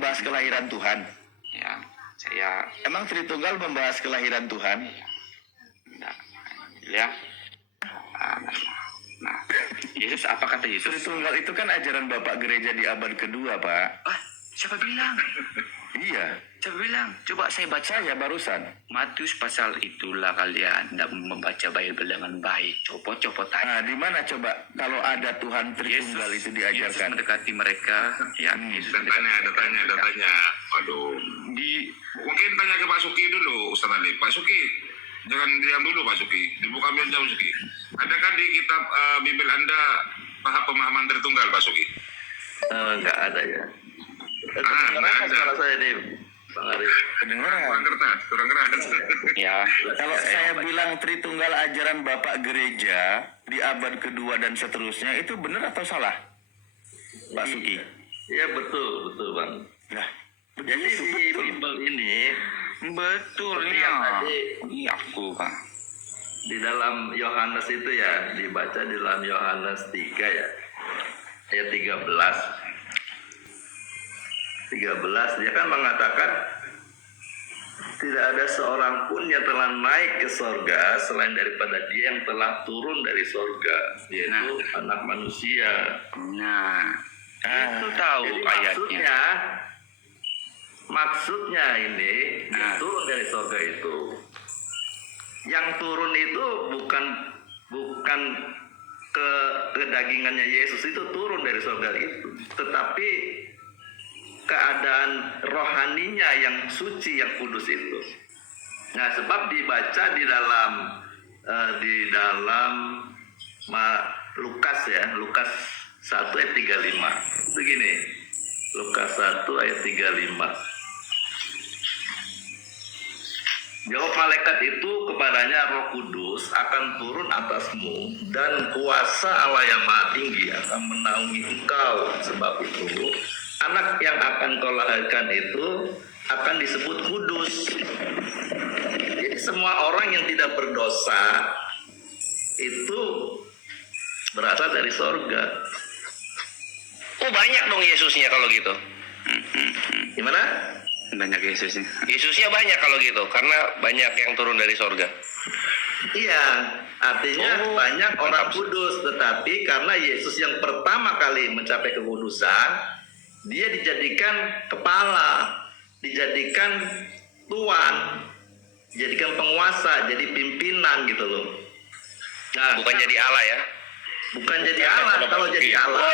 membahas kelahiran Tuhan? Ya, saya Emang Tritunggal membahas kelahiran Tuhan? enggak. Ya. Nah, Yesus, apa kata Yesus? Tritunggal itu kan ajaran Bapak Gereja di abad kedua, Pak. Siapa bilang? Iya, Siapa bilang? Coba saya baca. saya barusan. Matius pasal itulah kalian tidak membaca Bible dengan baik. Copot-copot aja. Nah, di mana coba kalau ada Tuhan Tritunggal itu Yesus diajarkan? mendekati mereka. Ya, Yesus mendekati Ada tanya. Waduh. Mungkin tanya ke Pak Suki dulu, Ustaz Ali. Pak Suki, jangan diam dulu Pak Suki. Dibuka meja Pak Suki. Adakah di kitab Bible Anda pemahaman Tritunggal Pak Suki? Enggak ada ya. Nggak ada. Suara saya nih, Bang Arif. Kurang keras. Ya, Kalau saya bilang Tritunggal ajaran Bapak Gereja di abad kedua dan seterusnya, itu benar atau salah, Pak Suki? Iya betul Bang. Nah, Jadi di Bible ini betulnya. tadi Iya, aku Pak. di dalam Yohanes itu ya, dibaca di dalam Yohanes 3 ya, ayat 13 dia kan mengatakan tidak ada seorang pun yang telah naik ke sorga selain daripada dia yang telah turun dari sorga, yaitu anak manusia. Nah, itu tahu Jadi ayatnya. maksudnya ini yang turun dari sorga itu, yang turun itu bukan ke dagingannya Yesus itu turun dari sorga itu, tetapi keadaan rohaninya yang suci, yang kudus itu. Nah, sebab dibaca di dalam Lukas ya, Lukas 1 ayat 35. Begini, Lukas 1 ayat 35. Jawab malaikat itu kepadanya, Roh Kudus akan turun atasmu dan kuasa Allah yang Maha Tinggi akan menaungi engkau. Sebab itu anak yang akan kau lahirkan itu akan disebut kudus. Jadi semua orang yang tidak berdosa itu berasal dari sorga. Oh, banyak dong Yesusnya kalau gitu. Gimana? Banyak Yesusnya. Yesusnya banyak kalau gitu, karena banyak yang turun dari sorga. Iya, artinya banyak orang kudus, tetapi karena Yesus yang pertama kali mencapai kekudusan, dia dijadikan kepala, dijadikan tuan, dijadikan penguasa, jadi pimpinan gitu loh. Nah, Bukan jadi Allah ya. bukan jadi Allah. Kalau jadi Allah,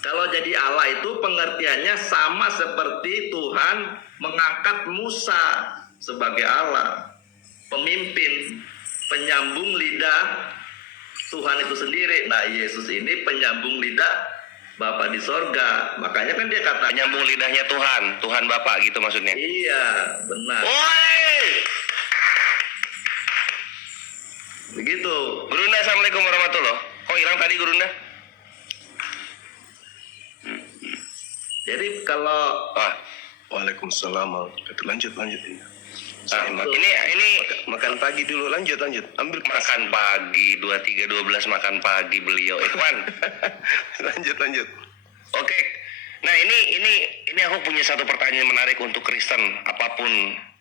kalau jadi Allah itu pengertiannya sama seperti Tuhan mengangkat Musa sebagai Allah, pemimpin, penyambung lidah Tuhan itu sendiri. Nah, Yesus ini penyambung lidah Bapa di sorga. Makanya kan dia kata Penyambung lidahnya Tuhan Bapa gitu maksudnya. iya, benar. Woi! Begitu. Gurunda, Assalamualaikum warahmatullahi. Kok hilang tadi Gurunda? Jadi kalau Waalaikumsalam. Lanjut. Ini Makan pagi dulu, lanjut. Ambil makan pagi 23.12 makan pagi beliau Ikhwan. lanjut. Oke. Nah, ini aku punya satu pertanyaan menarik untuk Kristen, apapun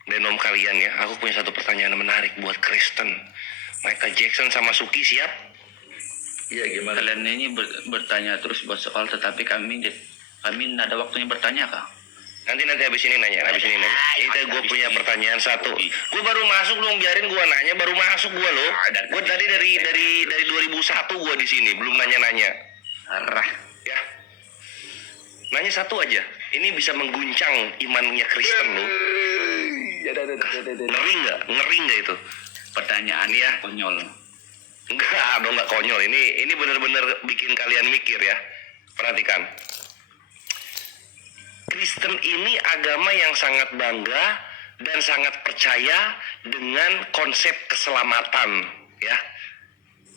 denom kalian ya. Aku punya satu pertanyaan menarik buat Kristen. Michael Jackson sama Suki siap? iya gimana? Kalian ini bertanya terus buat soal, tetapi kami tidak ada waktunya bertanya, Kak. Nanti habis ini nanya. Ini gue punya pertanyaan satu. Gue baru masuk, belum biarin gue nanya, baru masuk gue loh. Gue tadi dari 2001 gue di sini, belum nanya. Arah. Ya. Nanya satu aja. Ini bisa mengguncang imannya Kristen loh. Ngeri nggak itu? Pertanyaannya Ya. konyol. Enggak konyol. Ini benar-benar bikin kalian mikir ya. Perhatikan. Kristen ini agama yang sangat bangga dan sangat percaya dengan konsep keselamatan, ya.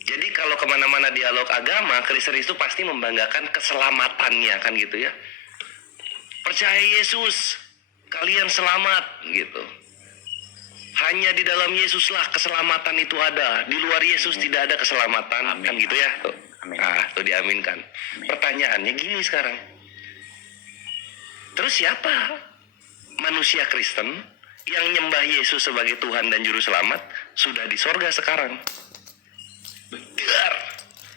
Jadi kalau kemana-mana dialog agama, Kristen itu pasti membanggakan keselamatannya, kan gitu ya. Percaya Yesus, kalian selamat, gitu. Hanya di dalam Yesuslah keselamatan itu ada. Di luar Yesus tidak ada keselamatan, kan gitu ya. Tuh. Amin. Tuh diaminkan. Pertanyaannya gini sekarang. Terus siapa manusia Kristen yang nyembah Yesus sebagai Tuhan dan Juru Selamat sudah di sorga sekarang? Benar.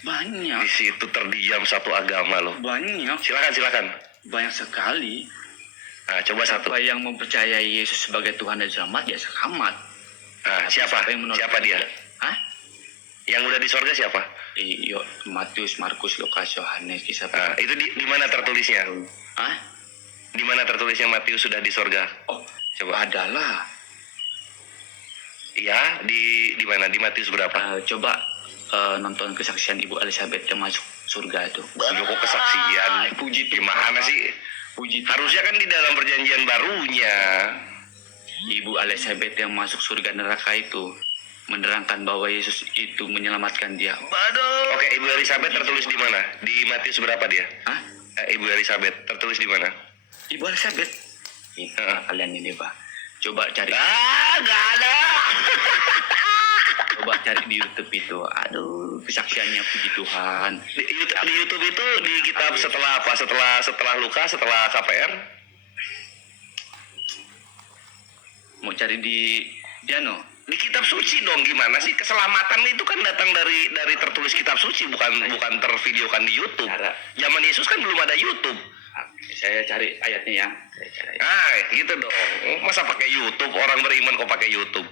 Banyak. Di situ terdiam satu agama loh. Banyak. Silakan. Banyak sekali. Nah, coba satu. Siapa yang mempercayai Yesus sebagai Tuhan dan Selamat, ya selamat. Nah, siapa? yang menolak Siapa dia? Hah? Yang udah di sorga siapa? Matius, Markus, Lukas, Yohanes, Kisah. Nah, itu di mana tertulisnya? Hah? Di mana tertulisnya Matius sudah di sorga? Oh, Coba. adalah. Ya, di mana? Di Matius berapa? Coba nonton kesaksian Ibu Elizabeth yang masuk surga itu. Loh, kok kesaksian? Puji Gimana sih? Puji Harusnya kan di dalam perjanjian barunya. Ibu Elizabeth yang masuk surga neraka itu menerangkan bahwa Yesus itu menyelamatkan dia. Waduh. Oke, Ibu Elizabeth tertulis di mana? Di Matius berapa dia? Hah? Ibu Elizabeth tertulis di mana? Ibu Elizabeth? Kalian ini, Pak. Coba cari. Nggak ada. Coba cari di YouTube itu. Aduh, kesaksiannya puji Tuhan. Di YouTube itu di kitab setelah apa? Setelah Lukas, setelah KPR? Mau cari di Jano? Di kitab suci dong. Gimana sih? Keselamatan itu kan datang dari tertulis kitab suci, bukan tervideokan di YouTube. Zaman Yesus kan belum ada YouTube. Saya cari ayatnya ya. Saya cari. Gitu dong. Masa pakai YouTube? Orang beriman kok pakai YouTube?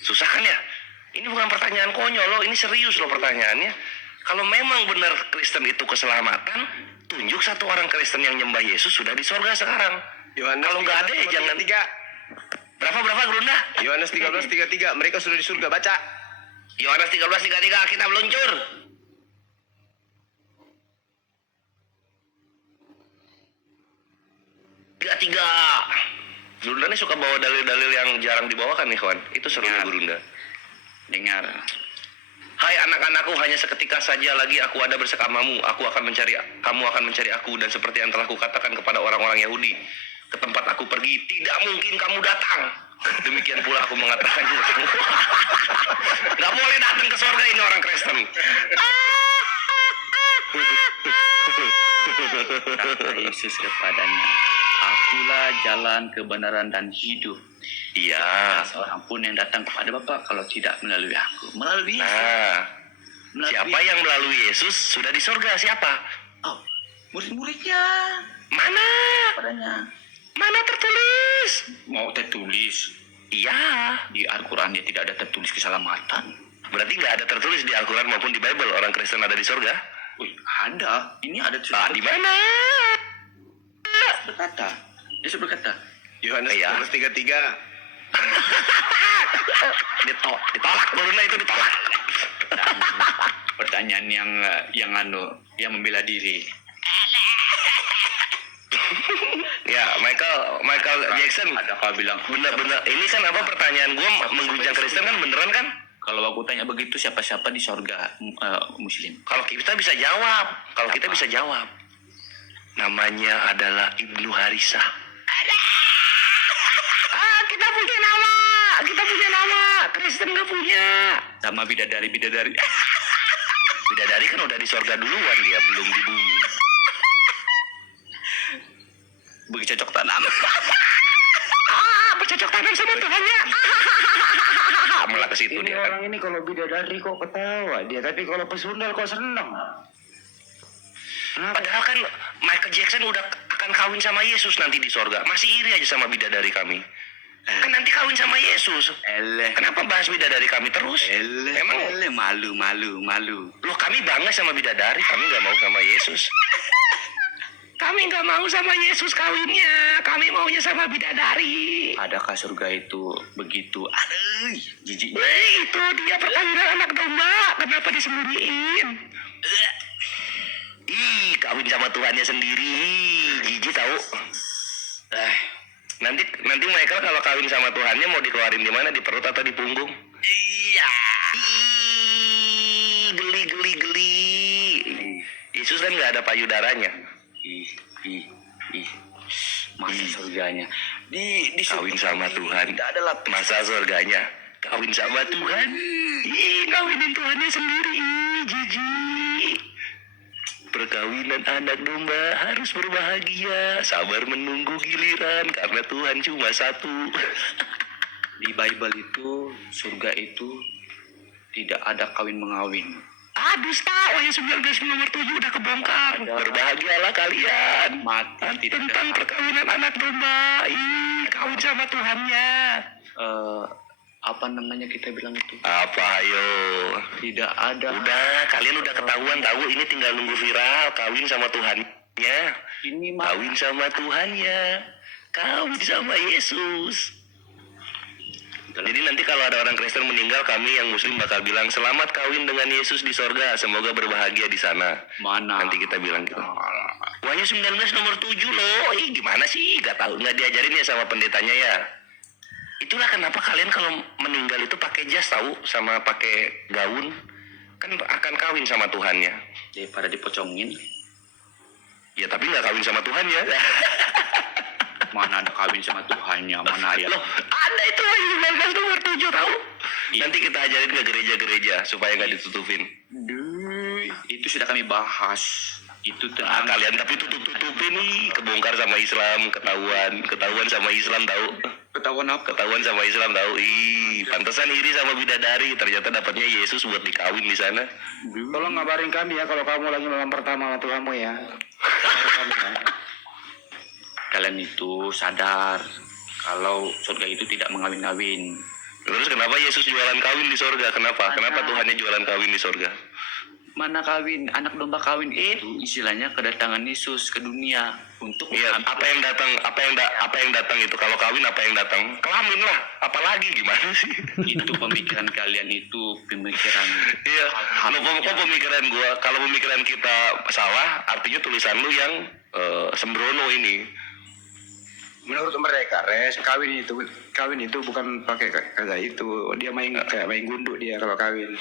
Susah kan ya? Ini bukan pertanyaan konyol loh, ini serius loh pertanyaannya. Kalau memang benar Kristen itu keselamatan, tunjuk satu orang Kristen yang nyembah Yesus sudah di sorga sekarang. Kalau nggak ada ya jangan. Berapa Gerunda? Yohanes 13:33, mereka sudah di surga, baca. Yohanes 13:33, kita meluncur. Tiga. Gerunda nih suka bawa dalil-dalil yang jarang dibawakan nih kawan. Itu serunya Gerunda. Dengar. Hai anak-anakku, hanya seketika saja lagi aku ada bersamamu. Kamu akan mencari aku, dan seperti yang telah kukatakan kepada orang-orang Yahudi, ke tempat aku pergi tidak mungkin kamu datang. Demikian pula aku mengatakannya. Gak boleh datang ke surga ini orang Kristen. Kata Yesus kepadanya, akulah jalan, kebenaran, dan hidup. Iya. Seorang pun yang datang kepada Bapa kalau tidak melalui aku. Melalui Yesus. Melalui Siapa yang melalui Yesus sudah di surga? Siapa? Oh, murid-muridnya. Mana? Padanya. Mana tertulis? Mau tertulis. Iya. Di Al-Quran dia tidak ada tertulis keselamatan. Berarti nggak ada tertulis di Al-Quran maupun di Bible orang Kristen ada di surga? Wih, ada. Ini ada Di mana? berkata. Yesus berkata. Yohanes Iya. 13:33. Ditolak, Corona itu ditolak. Pertanyaan yang membela diri. Ya, Michael Jackson. Ada kau bilang Bener-bener. Ini kan apa pertanyaan gue mengguncang Kristen kan beneran kan? kalau aku tanya begitu siapa-siapa di sorga Muslim. Kalau kita bisa jawab. Namanya adalah Ibnu Harisah. Kita punya nama. Kristen nggak punya. Sama bidadari. Bidadari kan udah di sorga duluan, dia belum di bumi. Bercocok tanam. Bercocok tanam sama Tuhannya. Malah ke situ Ini dia. orang ini kalau bidadari kok ketawa dia, tapi kalau pesundal kok seneng. Kenapa? Padahal kan Michael Jackson udah akan kawin sama Yesus nanti di sorga. Masih iri aja sama bidadari kami. Kan nanti kawin sama Yesus. Kenapa bahas bidadari kami terus? Emang malu. loh, kami bangga sama bidadari, kami nggak mau sama Yesus. Kami nggak mau sama Yesus kawinnya, kami maunya sama bidadari. Adakah surga itu begitu? Aduh, jijik. Itu dia perkawinan anak domba, kenapa disembunyiin? Kawin sama Tuhannya sendiri, jijik tahu. Nanti Michael kalau kawin sama Tuhannya mau dikeluarin di mana, di perut atau di punggung? Iya. Geli. Yesus kan nggak ada payudaranya. Masa surganya di Kawin sama Tuhan. tidak ada lapis. Masa surganya Kawin sama Tuhan. Kawinin Tuhannya sendiri. Jijik. Perkawinan anak domba harus berbahagia, sabar menunggu giliran karena Tuhan cuma satu. Di Bible itu, surga itu tidak ada kawin mengawin. Dusta, Wahyu 19 nomor 7 udah kebongkar. Berbahagialah kalian. Mati tidak Tentang ada. perkawinan anak domba. Kawin sama Tuhannya. Apa namanya kita bilang itu? Apa ayo? Tidak ada. Udah, kalian udah ketahuan tahu ini tinggal nunggu viral. Kawin sama Tuhannya. Ini Kawin sama Tuhannya. Kawin sama Yesus. Jadi nanti kalau ada orang Kristen meninggal, kami yang Muslim bakal bilang selamat kawin dengan Yesus di sorga, semoga berbahagia di sana. mana? Nanti kita bilang gitu. Wahyu 19 nomor 7 loh. Gimana sih? Gak tahu, nggak diajarin ya sama pendetanya ya. Itulah kenapa kalian kalau meninggal itu pakai jas tahu, sama pakai gaun, kan akan kawin sama Tuhannya. Daripada dipocongin, Ya tapi nggak kawin sama Tuhannya. mana ada kawin sama Tuhannya, mana ayat? Loh, ada itu Wahyu 19 nomor 7 tahu. Iya. Nanti kita ajarin ke gereja-gereja supaya nggak ditutupin. Itu sudah kami bahas. Itu Ah, tentang kalian tapi tutup-tutupin nih, kebongkar sama Islam, ketahuan sama Islam tahu. ketahuan apa? Ketahuan sama Islam tahu. Pantesan iri sama bidadari, ternyata dapatnya Yesus buat dikawin di sana. Tolong ngabarin kami ya kalau kamu lagi malam pertama sama Tuhanmu ya. Kabar kami ya. Kalian itu sadar kalau surga itu tidak mengawin-awin. Terus kenapa Yesus jualan kawin di sorga? Kenapa? Kenapa Tuhannya jualan kawin di sorga? Mana kawin, anak domba kawin itu istilahnya kedatangan Yesus ke dunia untuk Iya, apa yang datang itu? Kalau kawin apa yang datang? Kelamin lah. Apalagi gimana sih? itu pemikiran kalian itu pemikiran Iya. Kok pemikiran gua? Kalau pemikiran kita salah, artinya tulisan lu yang sembrono ini. Menurut mereka, kawin itu bukan pakai kata itu. Dia kayak main gunduk dia kalau kawin.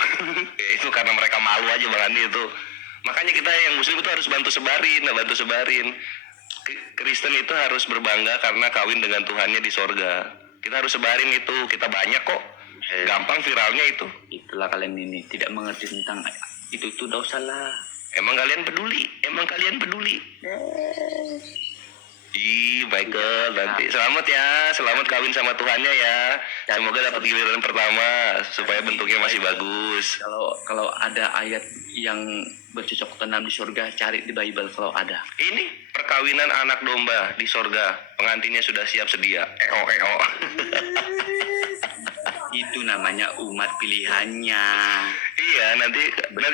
Ya, itu karena mereka malu aja Bang Andi itu. Makanya kita yang Muslim itu harus bantu sebarin. Kristen itu harus berbangga karena kawin dengan Tuhannya di sorga. Kita harus sebarin itu. Kita banyak kok. Gampang viralnya itu. itulah kalian ini tidak mengerti tentang itu tuh dosa lah. Emang kalian peduli? Michael, nanti selamat ya, selamat kawin sama Tuhannya ya. Semoga dapat giliran pertama supaya bentuknya masih bagus. Kalau ada ayat yang bercocok tanam di surga, cari di Bible kalau ada. Ini perkawinan anak domba di sorga, pengantinnya sudah siap sedia. Eo. Itu namanya umat pilihannya. Iya, nanti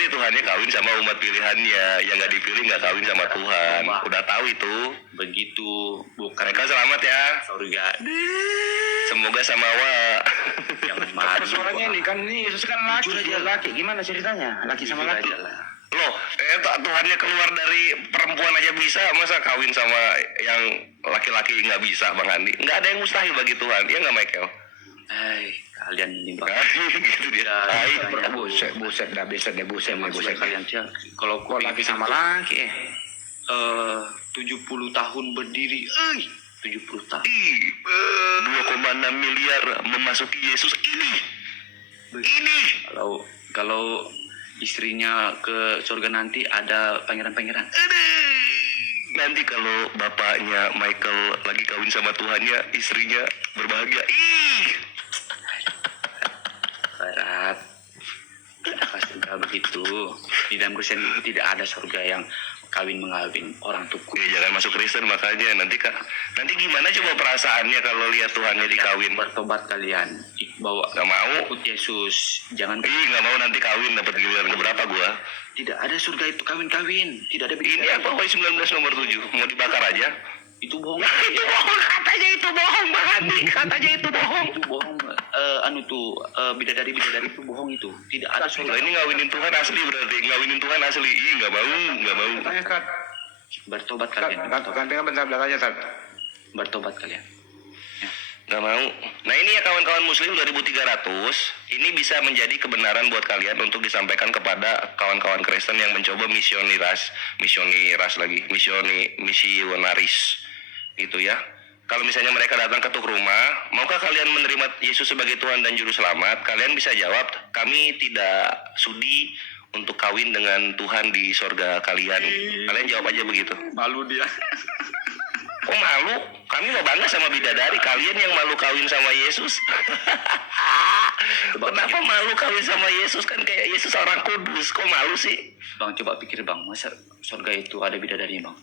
Tuhannya kawin sama umat pilihannya. Yang nggak dipilih nggak kawin sama Tuhan. Udah tahu itu. Begitu, bukan Mereka selamat ya. surga. Semoga sama Wa. Jangan malu. Suaranya ini kan ini Yesus kan laki, Jujur dia aja. laki. Gimana ceritanya? Laki sama Jujur laki. aja lah. Loh, Tuhannya keluar dari perempuan aja bisa, masa kawin sama yang laki-laki nggak bisa, Bang Andi? Nggak ada yang mustahil bagi Tuhan, ya nggak Michael? Kalian ini Gitu dia. Buset, dah buset. Maksudnya kalian cek. Kalau Kok laki sama laki? 70 tahun berdiri. 70 tahun. 2,6 miliar memasuki Yesus ini. Kalau istrinya ke surga nanti ada pangeran-pangeran. Nanti kalau bapaknya Michael lagi kawin sama Tuhannya, istrinya berbahagia. Barat. Pasti begitu. Di dalam Kristen tidak ada surga yang kawin mengawin orang tukul. Ya jangan masuk Kristen makanya nanti gimana coba perasaannya kalau lihat Tuhannya dikawin? Bertobat kalian. Bawa Nggak mau. ikut Yesus. Jangan. Nggak mau nanti kawin dapat giliran keberapa gua? Tidak ada surga itu kawin-kawin. Tidak ada Ini apa Wahyu 19 nomor 7? Mau dibakar aja? Itu bohong. Itu bohong, katanya itu bohong, Bang Andi. Katanya itu bohong. Itu bohong. Bidadari itu bohong itu. Tidak ada surga. Lah ini ngawinin Tuhan asli berarti. Ngawinin Tuhan asli. Nggak mau. Tanya Kat. Bertobat kalian. Gantikan bentar belakangnya Kat. Bertobat kalian. Nggak mau. Nah ini ya kawan-kawan Muslim 2300. Ini bisa menjadi kebenaran buat kalian untuk disampaikan kepada kawan-kawan Kristen yang mencoba misionaris gitu ya. Kalau misalnya mereka datang ketuk rumah, maukah kalian menerima Yesus sebagai Tuhan dan Juru Selamat? Kalian bisa jawab, kami tidak sudi untuk kawin dengan Tuhan di sorga kalian. Kalian jawab aja begitu. Malu dia. Oh malu? Kami mau bangga sama bidadari. Kalian yang malu kawin sama Yesus. Kenapa malu kawin sama Yesus? Kan kayak Yesus orang kudus. Kok malu sih? Bang, coba pikir bang, masa surga itu ada bidadarinya bang?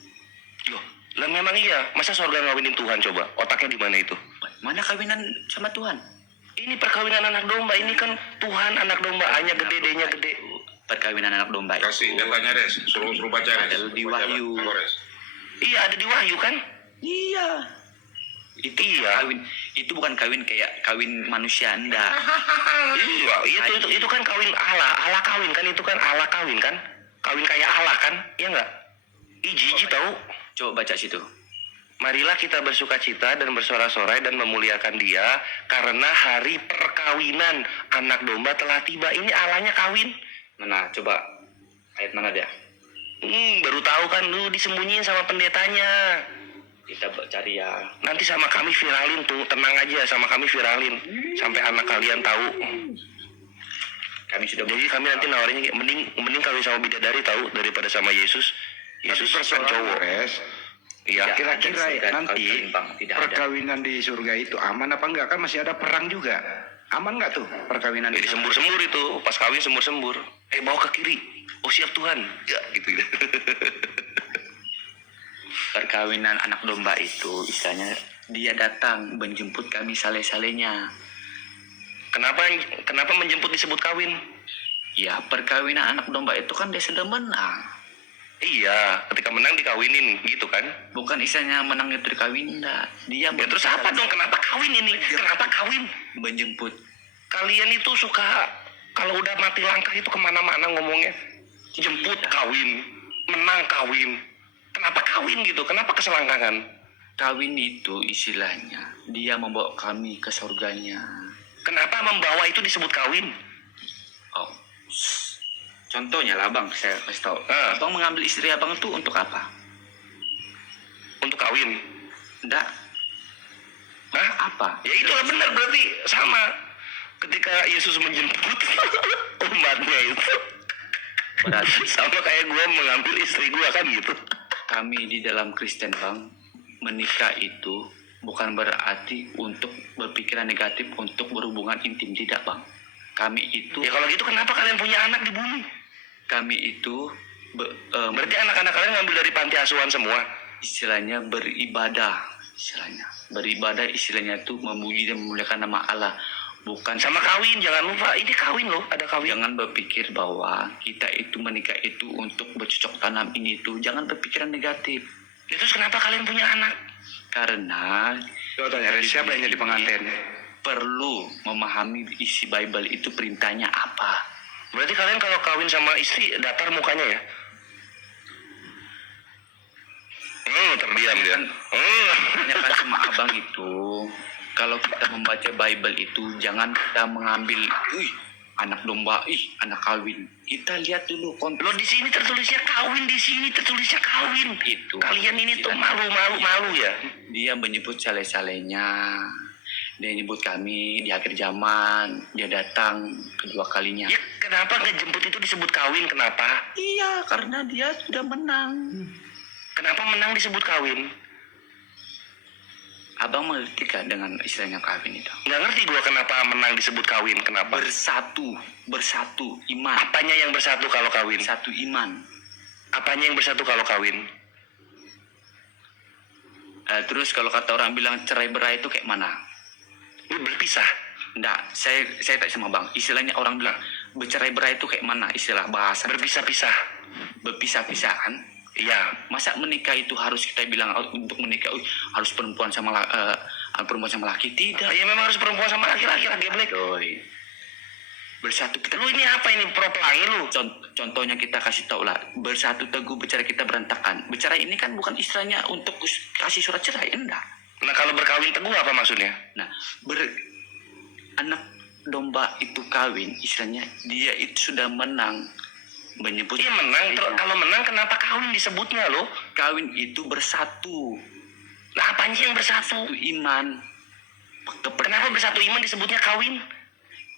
Loh, lah memang iya. Masa sorga ngawinin Tuhan coba? Otaknya di mana itu? Mana kawinan sama Tuhan? Ini perkawinan anak domba. Ini kan Tuhan anak domba. A-nya gede, D-nya gede. Perkawinan anak domba Kasih itu datanya Res, suruh baca Res. ada di Baca, Wahyu. Bang. Res. Iya, ada di Wahyu kan? Iya. Itu Iya. kawin, itu bukan kawin kayak kawin manusia enggak. Iya, itu kan kawin Allah. Allah kawin kan, itu kan Allah kawin kan? Kawin kayak Allah kan? Iya enggak? Jijik tahu. Coba baca situ. Marilah kita bersukacita dan bersorak-sorai dan memuliakan Dia karena hari perkawinan anak domba telah tiba. Ini Allahnya kawin. Mana? Coba ayat mana dia? Baru tahu kan lu disembunyiin sama pendetanya. Kita cari ya. Nanti sama kami viralin tuh, tenang aja, sama kami viralin sampai anak kalian tahu. Kami sudah Jadi kami nanti nawarinnya kayak, mending kawin sama bidadari tahu daripada sama Yesus. Yesus kan cowok. Res. Iya. Tidak Kira-kira ada surga nanti kawin, Bang. Tidak ada. perkawinan di surga itu aman apa enggak? Kan masih ada perang juga. Aman nggak tuh perkawinan Jadi di sembur-sembur itu, pas kawin sembur-sembur. Bawa ke kiri. Oh siap Tuhan. Ya gitu. perkawinan anak domba itu istilahnya dia datang menjemput kami sale-salenya. Kenapa menjemput disebut kawin? Ya perkawinan anak domba itu kan dia sudah menang. Iya, ketika menang dikawinin gitu kan? Bukan istilahnya menang itu dikawin enggak. Dia Ya terus apa dong? Kenapa kawin ini? Kenapa kawin? menjemput. Kalian itu suka kalau udah mati langkah itu kemana-mana ngomongnya. Jemput kawin, menang kawin. Kenapa kawin gitu? Kenapa keselangkangan? Kawin itu istilahnya dia membawa kami ke surganya. Kenapa membawa itu disebut kawin? Oh, contohnya lah bang, saya kasih tahu. Ah. Abang mengambil istri abang itu untuk apa? Untuk kawin. Enggak. Hah? Apa? Ya itulah benar berarti sama. Ketika Yesus menjemput umatnya itu. Berarti Sama kayak gue mengambil istri gue kan gitu. kami di dalam Kristen bang, menikah itu bukan berarti untuk berpikiran negatif untuk berhubungan intim, tidak bang. Kami itu Ya kalau gitu kenapa kalian punya anak di bumi? kami itu Berarti anak-anak kalian ngambil dari panti asuhan semua. istilahnya beribadah, istilahnya itu memuji dan memuliakan nama Allah, bukan Sama kawin, jangan lupa. Ini kawin loh, ada kawin. Jangan berpikir bahwa kita itu menikah itu untuk bercocok tanam ini itu. Jangan berpikiran negatif. Ya, terus kenapa kalian punya anak? Karena Coba tanya Res, siapa yang jadi pengantin? perlu memahami isi Bible itu perintahnya apa. Berarti kalian kalau kawin sama istri datar mukanya ya? Terdiam dia. Tanyakan sama abang itu, kalau kita membaca Bible itu jangan kita mengambil, anak domba, anak kawin. Kita lihat dulu konteks. Lo di sini tertulisnya kawin, di sini tertulisnya kawin. Itu. Kalian ini tuh malu ya. Dia menyebut sale-salenya. Dia nyebut kami di akhir zaman. Dia datang kedua kalinya. Ya kenapa ngejemput itu disebut kawin? Kenapa? Iya, karena dia sudah menang. Kenapa menang disebut kawin? Abang mengerti kan dengan istilahnya kawin itu? Nggak ngerti gua kenapa menang disebut kawin. Kenapa? Bersatu, iman. Apanya yang bersatu kalau kawin? Satu iman. Apanya yang bersatu kalau kawin? Terus kalau kata orang bilang cerai berai itu kayak mana? Ini berpisah. Enggak, saya tak sama bang. Istilahnya orang bilang bercerai berai itu kayak mana? Istilah bahasa. Berpisah-pisah. Berpisah-pisahan. Iya. Masa menikah itu harus kita bilang untuk menikah harus perempuan sama laki? Tidak. Ya memang harus perempuan sama laki-laki lagi boleh. Doi. Bersatu kita. Lu ini apa ini pro pelangi lu? Contohnya kita kasih tahu lah. Bersatu teguh bercerai kita berantakan. Bercerai ini kan bukan istilahnya untuk kasih surat cerai, enggak. Nah kalau berkawin teguh apa maksudnya? Nah, anak domba itu kawin, istilahnya dia itu sudah menang. Menyebut Iya menang. Kalau menang kenapa kawin disebutnya lo? kawin itu bersatu. Nah, apanya yang bersatu? Itu iman. Kenapa bersatu iman disebutnya kawin?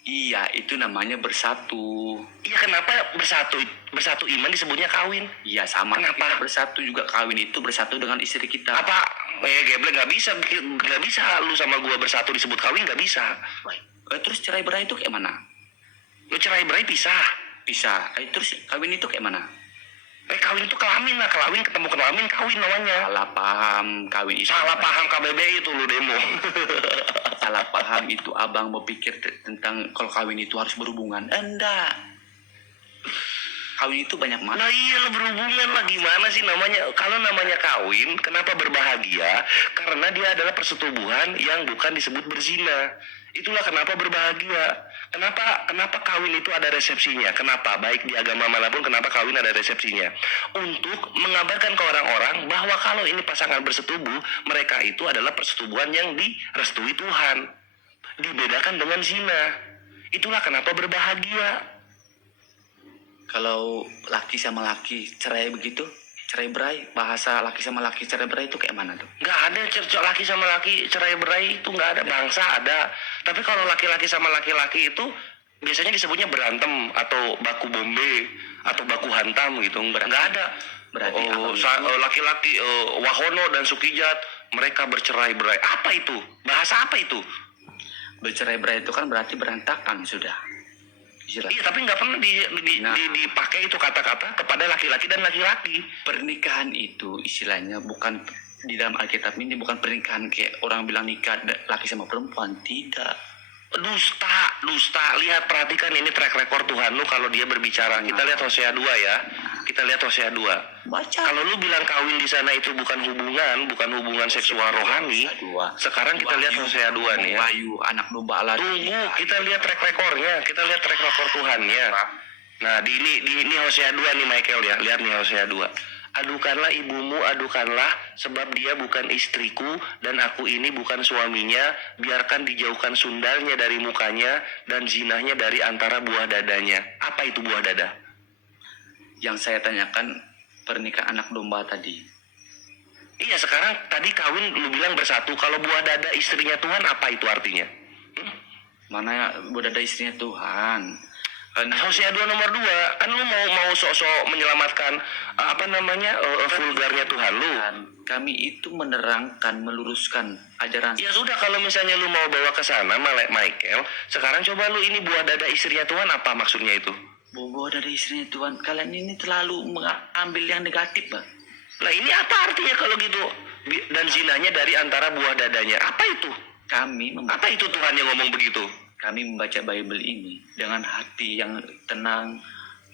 Iya, itu namanya bersatu. Iya, kenapa bersatu iman disebutnya kawin? Iya, sama. Kenapa? Kita bersatu juga, kawin itu bersatu dengan istri kita. Apa? Geblek, nggak bisa lu sama gua bersatu disebut kawin, nggak bisa. Terus cerai berai itu kayak mana? Lu cerai berai pisah. Bisa. Terus kawin itu kayak mana? Kawin itu kelamin lah, kelamin ketemu kelamin kawin namanya. Salah paham kawin itu. Salah paham KBBI itu lu demo. Salah paham itu abang berpikir tentang kalau kawin itu harus berhubungan. Enggak. Kawin itu banyak Nah makna. iya lah, berhubungan lah, gimana sih namanya? Kalau namanya kawin, kenapa berbahagia? Karena dia adalah persetubuhan yang bukan disebut berzina. Itulah kenapa berbahagia. Kenapa kawin itu ada resepsinya? Kenapa? Baik di agama manapun, kenapa kawin ada resepsinya? Untuk mengabarkan ke orang-orang bahwa kalau ini pasangan bersetubuh, mereka itu adalah persetubuhan yang direstui Tuhan. Dibedakan dengan zina. Itulah kenapa berbahagia. Kalau laki sama laki cerai begitu, cerai berai, bahasa laki sama laki cerai berai itu kayak mana tuh? Nggak ada laki sama laki cerai berai, itu nggak ada. Bangsa ada, tapi kalau laki-laki sama laki-laki itu biasanya disebutnya berantem atau baku bombe atau baku hantam gitu. Nggak ada. Berarti laki-laki Wahono dan Sukijat mereka bercerai berai. Apa itu? Bahasa apa itu? bercerai berai itu kan berarti berantakan sudah. Istilah. Iya, tapi nggak pernah dipakai itu kata-kata kepada laki-laki dan laki-laki. Pernikahan itu istilahnya bukan di dalam Alkitab ini bukan pernikahan kayak orang bilang nikah laki sama perempuan, tidak. Dusta. Lihat, perhatikan ini track record Tuhan lu kalau dia berbicara. Kita lihat Hosea 2 ya. Kita lihat Hosea 2. Baca. Kalau lu bilang kawin di sana itu bukan hubungan seksual rohani. Sekarang kita lihat Hosea 2 nih ya. Wahyu, anak domba Allah. Tunggu, kita lihat track recordnya. Kita lihat track record Tuhannya. Nah, di ini Hosea 2 nih Michael ya. Lihat nih Hosea 2. Adukanlah ibumu, adukanlah, sebab dia bukan istriku, dan aku ini bukan suaminya. Biarkan dijauhkan sundalnya dari mukanya, dan zinahnya dari antara buah dadanya. Apa itu buah dada? Yang saya tanyakan pernikahan anak domba tadi. Iya, sekarang tadi kawin lu bilang bersatu. Kalau buah dada istrinya Tuhan, apa itu artinya? Mana berada istrinya Tuhan? Hosea 2 nomor 2, kan lu mau sok-sok menyelamatkan vulgarnya Tuhan lu. Kami itu menerangkan, meluruskan ajaran. Ya sudah, kalau misalnya lu mau bawa ke sana, Michael, sekarang coba lu ini buah dada istrinya Tuhan, apa maksudnya itu? Bobo dari istrinya Tuhan, kalian ini terlalu mengambil yang negatif, Bang. Nah, ini apa artinya kalau gitu? Dan zinanya dari antara buah dadanya. Apa itu? Apa itu Tuhan yang ngomong begitu? Kami membaca Bible ini dengan hati yang tenang.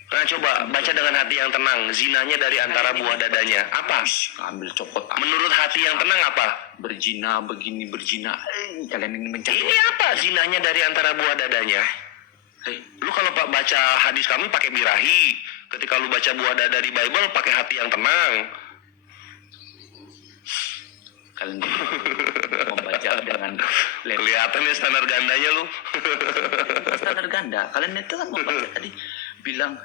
Nah, coba baca dengan hati yang tenang. Zinanya dari antara buah dadanya. Apa? Ambil copot. Menurut hati yang tenang apa? Berzina, begini berzina. Kalian ini mencari. Ini apa zinanya dari antara buah dadanya? Hei, Lu kalau baca hadis kami pakai birahi. Ketika lu baca buah dada di Bible pakai hati yang tenang. kalian membaca dengan Kelihatan ya standar gandanya lu. standar ganda. Kalian itu kan membaca tadi bilang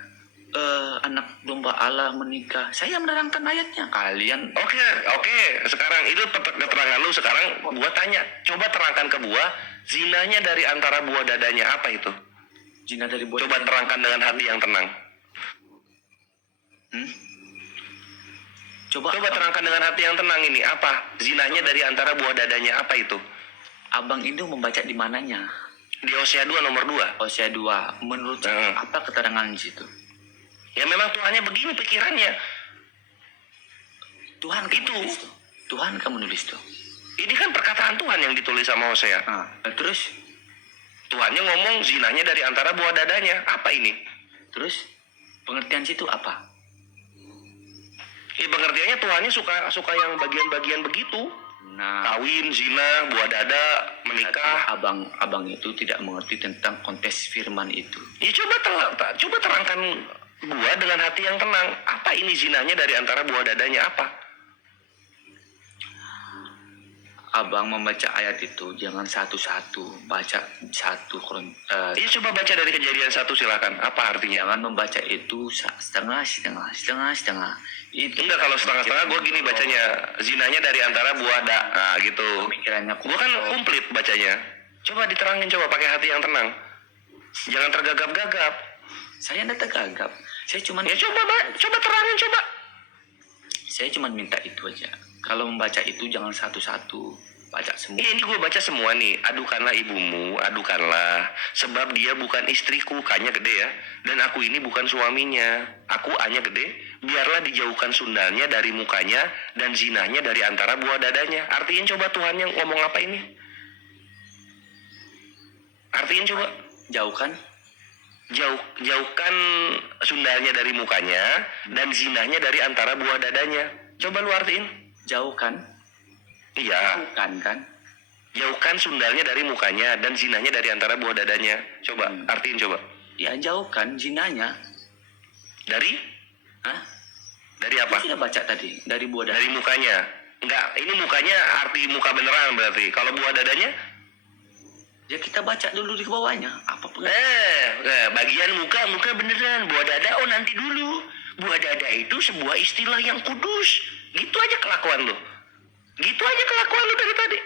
anak domba Allah menikah. Saya menerangkan ayatnya. Kalian Oke. Sekarang itu keterangan lu. Sekarang gua tanya, coba terangkan ke gua zinanya dari antara buah dadanya apa itu? zina dari buah. Coba terangkan dengan hati yang tenang. Coba terangkan dengan hati yang tenang ini apa? Zinanya dari antara buah dadanya apa itu? Abang itu membaca di mananya? Di Hosea 2 nomor 2. Hosea 2. Menurut apa keterangan di situ? Ya memang Tuhannya begini pikirannya. Tuhan kamu nulis tuh. Ini kan perkataan Tuhan yang ditulis sama Hosea. Terus Tuhannya ngomong zinanya dari antara buah dadanya. Apa ini? Terus pengertian situ apa? Pengertiannya Tuhannya suka yang bagian-bagian begitu. Nah, Kawin, zina, buah dada, menikah. Abang itu tidak mengerti tentang konteks firman itu. Ya coba terangkan gua dengan hati yang tenang. Apa ini zinanya dari antara buah dadanya apa? abang membaca ayat itu jangan satu-satu, baca satu Iya, coba baca dari Kejadian 1 silakan. Apa artinya? jangan membaca itu setengah. Itu Enggak, kalau setengah-setengah gue gini bacanya, zinanya dari antara buah nah gitu. pemikirannya Gue kan komplit bacanya. Coba diterangin, coba pakai hati yang tenang. Jangan tergagap-gagap. saya tidak tergagap. Saya cuma Ya coba terangin coba. saya cuma minta itu aja. Kalau membaca itu jangan satu-satu, baca semua. Ini gue baca semua nih. Adukanlah ibumu, adukanlah. Sebab dia bukan istriku, K-nya gede ya. Dan aku ini bukan suaminya. Aku A-nya gede. Biarlah dijauhkan sundalnya dari mukanya dan zinahnya dari antara buah dadanya. Artiin coba Tuhan yang ngomong apa ini? Artiin coba. Jauhkan sundalnya dari mukanya dan zinahnya dari antara buah dadanya. Coba lu artiin. Jauhkan, Iya. kan? Jauhkan sundalnya dari mukanya dan zinahnya dari antara buah dadanya. Coba, artiin coba. Ya jauhkan zinanya. Dari? Hah? Dari apa? Saya sudah baca tadi dari buah Dari mukanya. Enggak, ini mukanya arti muka beneran berarti. Kalau buah dadanya? Ya kita baca dulu di bawahnya. Apa pun. Bagian muka beneran. Buah dada, oh nanti dulu. Buah dada itu sebuah istilah yang kudus. Gitu aja kelakuan lu. Gitu aja kelakuan lu dari tadi.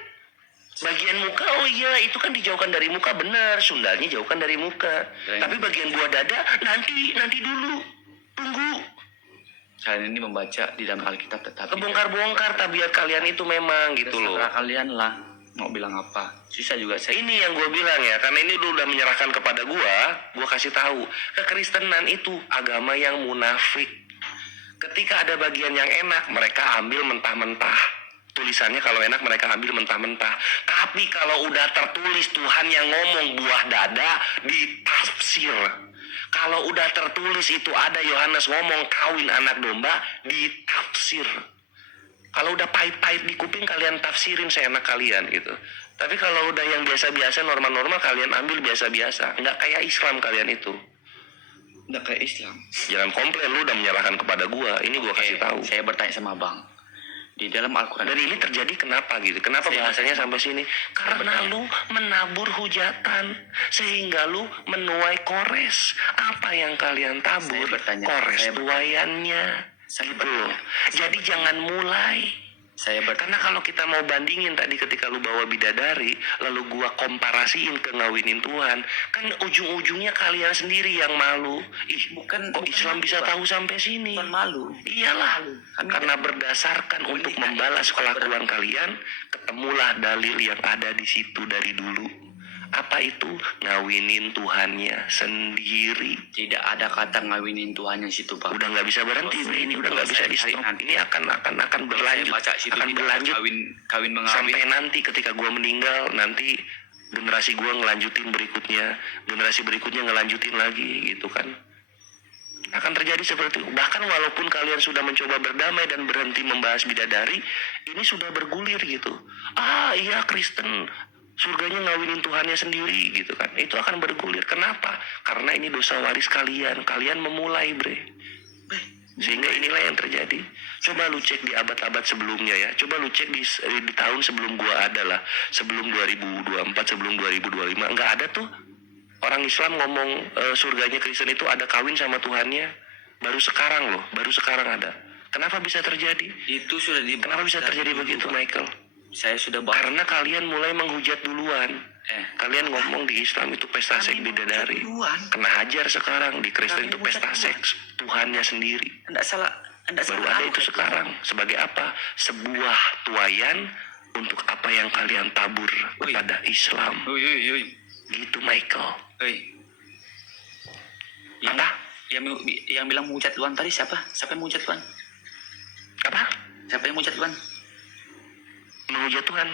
Bagian muka, oh iya itu kan dijauhkan dari muka, benar. Sundalnya jauhkan dari muka. Tapi bagian buah dada, nanti dulu. Tunggu. Kalian ini membaca di dalam Alkitab tetapi Kebongkar-bongkar tabiat kalian itu memang gitu loh. terserah kalian lah mau bilang apa. Susah juga saya. Ini yang gue bilang ya, karena ini lu udah menyerahkan kepada gue kasih tahu. Kekristenan itu agama yang munafik. Ketika ada bagian yang enak, mereka ambil mentah-mentah. Tulisannya kalau enak mereka ambil mentah-mentah. Tapi kalau udah tertulis Tuhan yang ngomong buah dada, ditafsir. Kalau udah tertulis itu ada Yohanes ngomong kawin anak domba, ditafsir. Kalau udah pahit-pahit di kuping kalian tafsirin seenak kalian gitu. Tapi kalau udah yang biasa-biasa, normal-normal kalian ambil biasa-biasa. Nggak kayak Islam kalian itu. Udah kayak Islam. Jangan komplain, lu udah menyerahkan kepada gua. Ini gua kasih tahu. Saya bertanya sama Bang. Di dalam Al-Quran. Dan ini terjadi kenapa gitu? Kenapa bahasanya sampai sini? Karena lu menabur hujatan sehingga lu menuai kores. Apa yang kalian tabur? Saya bertanya. Kores Saya bertanya. tuaiannya. Saya Gitu. bertanya. Jadi jangan mulai. Saya Karena kalau kita mau bandingin tadi ketika lu bawa bidadari, lalu gua komparasiin ke ngawinin Tuhan, kan ujung-ujungnya kalian sendiri yang malu. Ih, Bukan- kok bukan Islam malu, bisa Pak. tahu sampai sini? Bukan malu. Iyalah, Kami karena berdasarkan untuk membalas kelakuan kalian, ketemulah dalil yang ada di situ dari dulu. Apa itu? Ngawinin Tuhannya sendiri. tidak ada kata ngawinin Tuhan yang situ Bang. Udah nggak bisa berhenti, ini udah nggak bisa di stop. Ini akan berlanjut, Baca situ akan tidak berlanjut kawin mengawin. sampai nanti ketika gua meninggal, nanti generasi gua ngelanjutin berikutnya, generasi berikutnya ngelanjutin lagi gitu kan. Akan terjadi seperti itu. Bahkan walaupun kalian sudah mencoba berdamai dan berhenti membahas bidadari, ini sudah bergulir gitu. Ah iya Kristen, surganya ngawinin Tuhannya sendiri gitu kan. Itu akan bergulir. Kenapa? Karena ini dosa waris kalian. Kalian memulai bre. Sehingga inilah yang terjadi. Coba lu cek di abad-abad sebelumnya ya. Coba lu cek di tahun sebelum gua ada lah. Sebelum 2024, sebelum 2025. Nggak ada tuh orang Islam ngomong surganya Kristen itu ada kawin sama Tuhannya. Baru sekarang loh. Baru sekarang ada. Kenapa bisa terjadi? Itu sudah dibahas. Kenapa bisa terjadi begitu Michael? Saya sudah bahas. Karena kalian mulai menghujat duluan. Kalian ngomong di Islam itu pesta seks bidadari. duluan. Kena hajar sekarang. Di Kristen Kami itu pesta menghujat seks Tuhannya sendiri. Enggak salah. Baru ada itu sekarang. Sebagai apa? Sebuah tuayan untuk apa yang kalian tabur kepada Islam. Ui. Gitu Michael. Yang, Apa? yang bilang menghujat Tuhan tadi siapa? Siapa yang menghujat Tuhan? Apa? Siapa yang menghujat Tuhan? Menghujat Tuhan.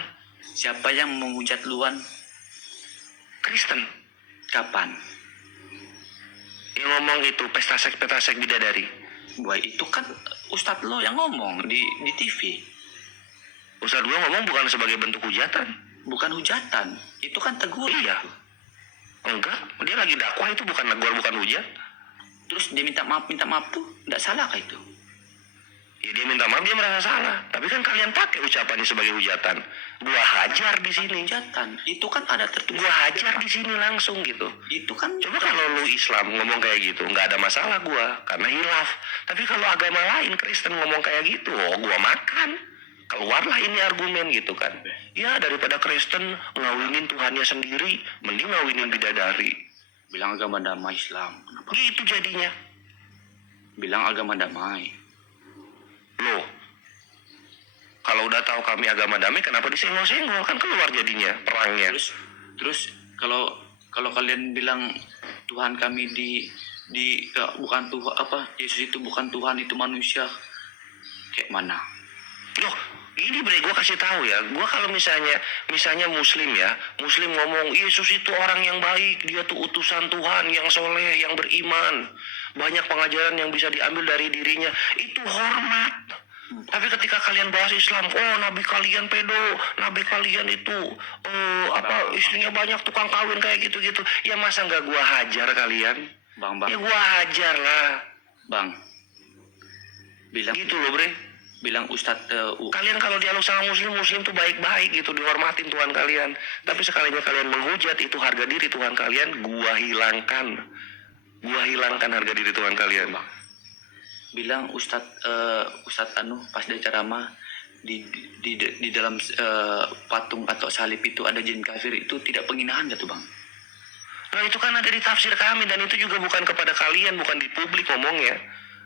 Siapa yang menghujat Tuhan? Kristen. Kapan? Yang ngomong itu pesta seks bidadari. Wah itu kan Ustadz lo yang ngomong di TV. Ustadz gua ngomong bukan sebagai bentuk hujatan. Bukan hujatan. Itu kan tegur. Iya. Enggak, dia lagi dakwah, itu bukan negor, bukan hujat. Terus dia minta maaf tuh. Enggak salah kah itu? Ya dia minta maaf, dia merasa salah. Tapi kan kalian pakai ucapannya sebagai hujatan. Gua hajar di sini. Hujatan itu kan ada tertulis. Gua hajar di sini langsung gitu. Itu kan Coba kalau lu Islam ngomong kayak gitu, nggak ada masalah gua, karena hilaf. Tapi kalau agama lain Kristen ngomong kayak gitu, oh gua makan. Keluarlah ini argumen gitu kan. Ya daripada Kristen ngawinin Tuhannya sendiri, mending ngawinin bidadari. bilang agama damai Islam. Kenapa? Gitu jadinya. Bilang agama damai. Loh, kalau udah tahu kami agama damai, kenapa disenggol-senggol? Kan keluar jadinya perangnya. Terus kalau kalian bilang Tuhan kami bukan Tuhan apa Yesus itu bukan Tuhan, itu manusia, kayak mana? Loh, ini bre, gue kasih tahu ya. Gue kalau misalnya Muslim ya, Muslim ngomong Yesus itu orang yang baik, dia tuh utusan Tuhan yang soleh, yang beriman. Banyak pengajaran yang bisa diambil dari dirinya. Itu hormat. Tapi ketika kalian bahas Islam, oh nabi kalian pedo, nabi kalian itu istrinya banyak, tukang kawin kayak gitu-gitu. Ya masa nggak gua hajar kalian? Bang. Ya gua hajar lah. Bang. Bilang Gitu loh bre. bilang Ustadz Kalian kalau dialog sama Muslim tuh baik-baik gitu, dihormatin Tuhan kalian. Tapi sekalinya kalian menghujat, itu harga diri Tuhan kalian, gua hilangkan. Gua hilangkan harga diri Tuhan kalian. bilang Ustadz pas dia ceramah di dalam patung atau salib itu ada jin kafir, itu tidak penghinaan gak tuh Bang? Nah itu kan ada di tafsir kami, dan itu juga bukan kepada kalian, bukan di publik ngomongnya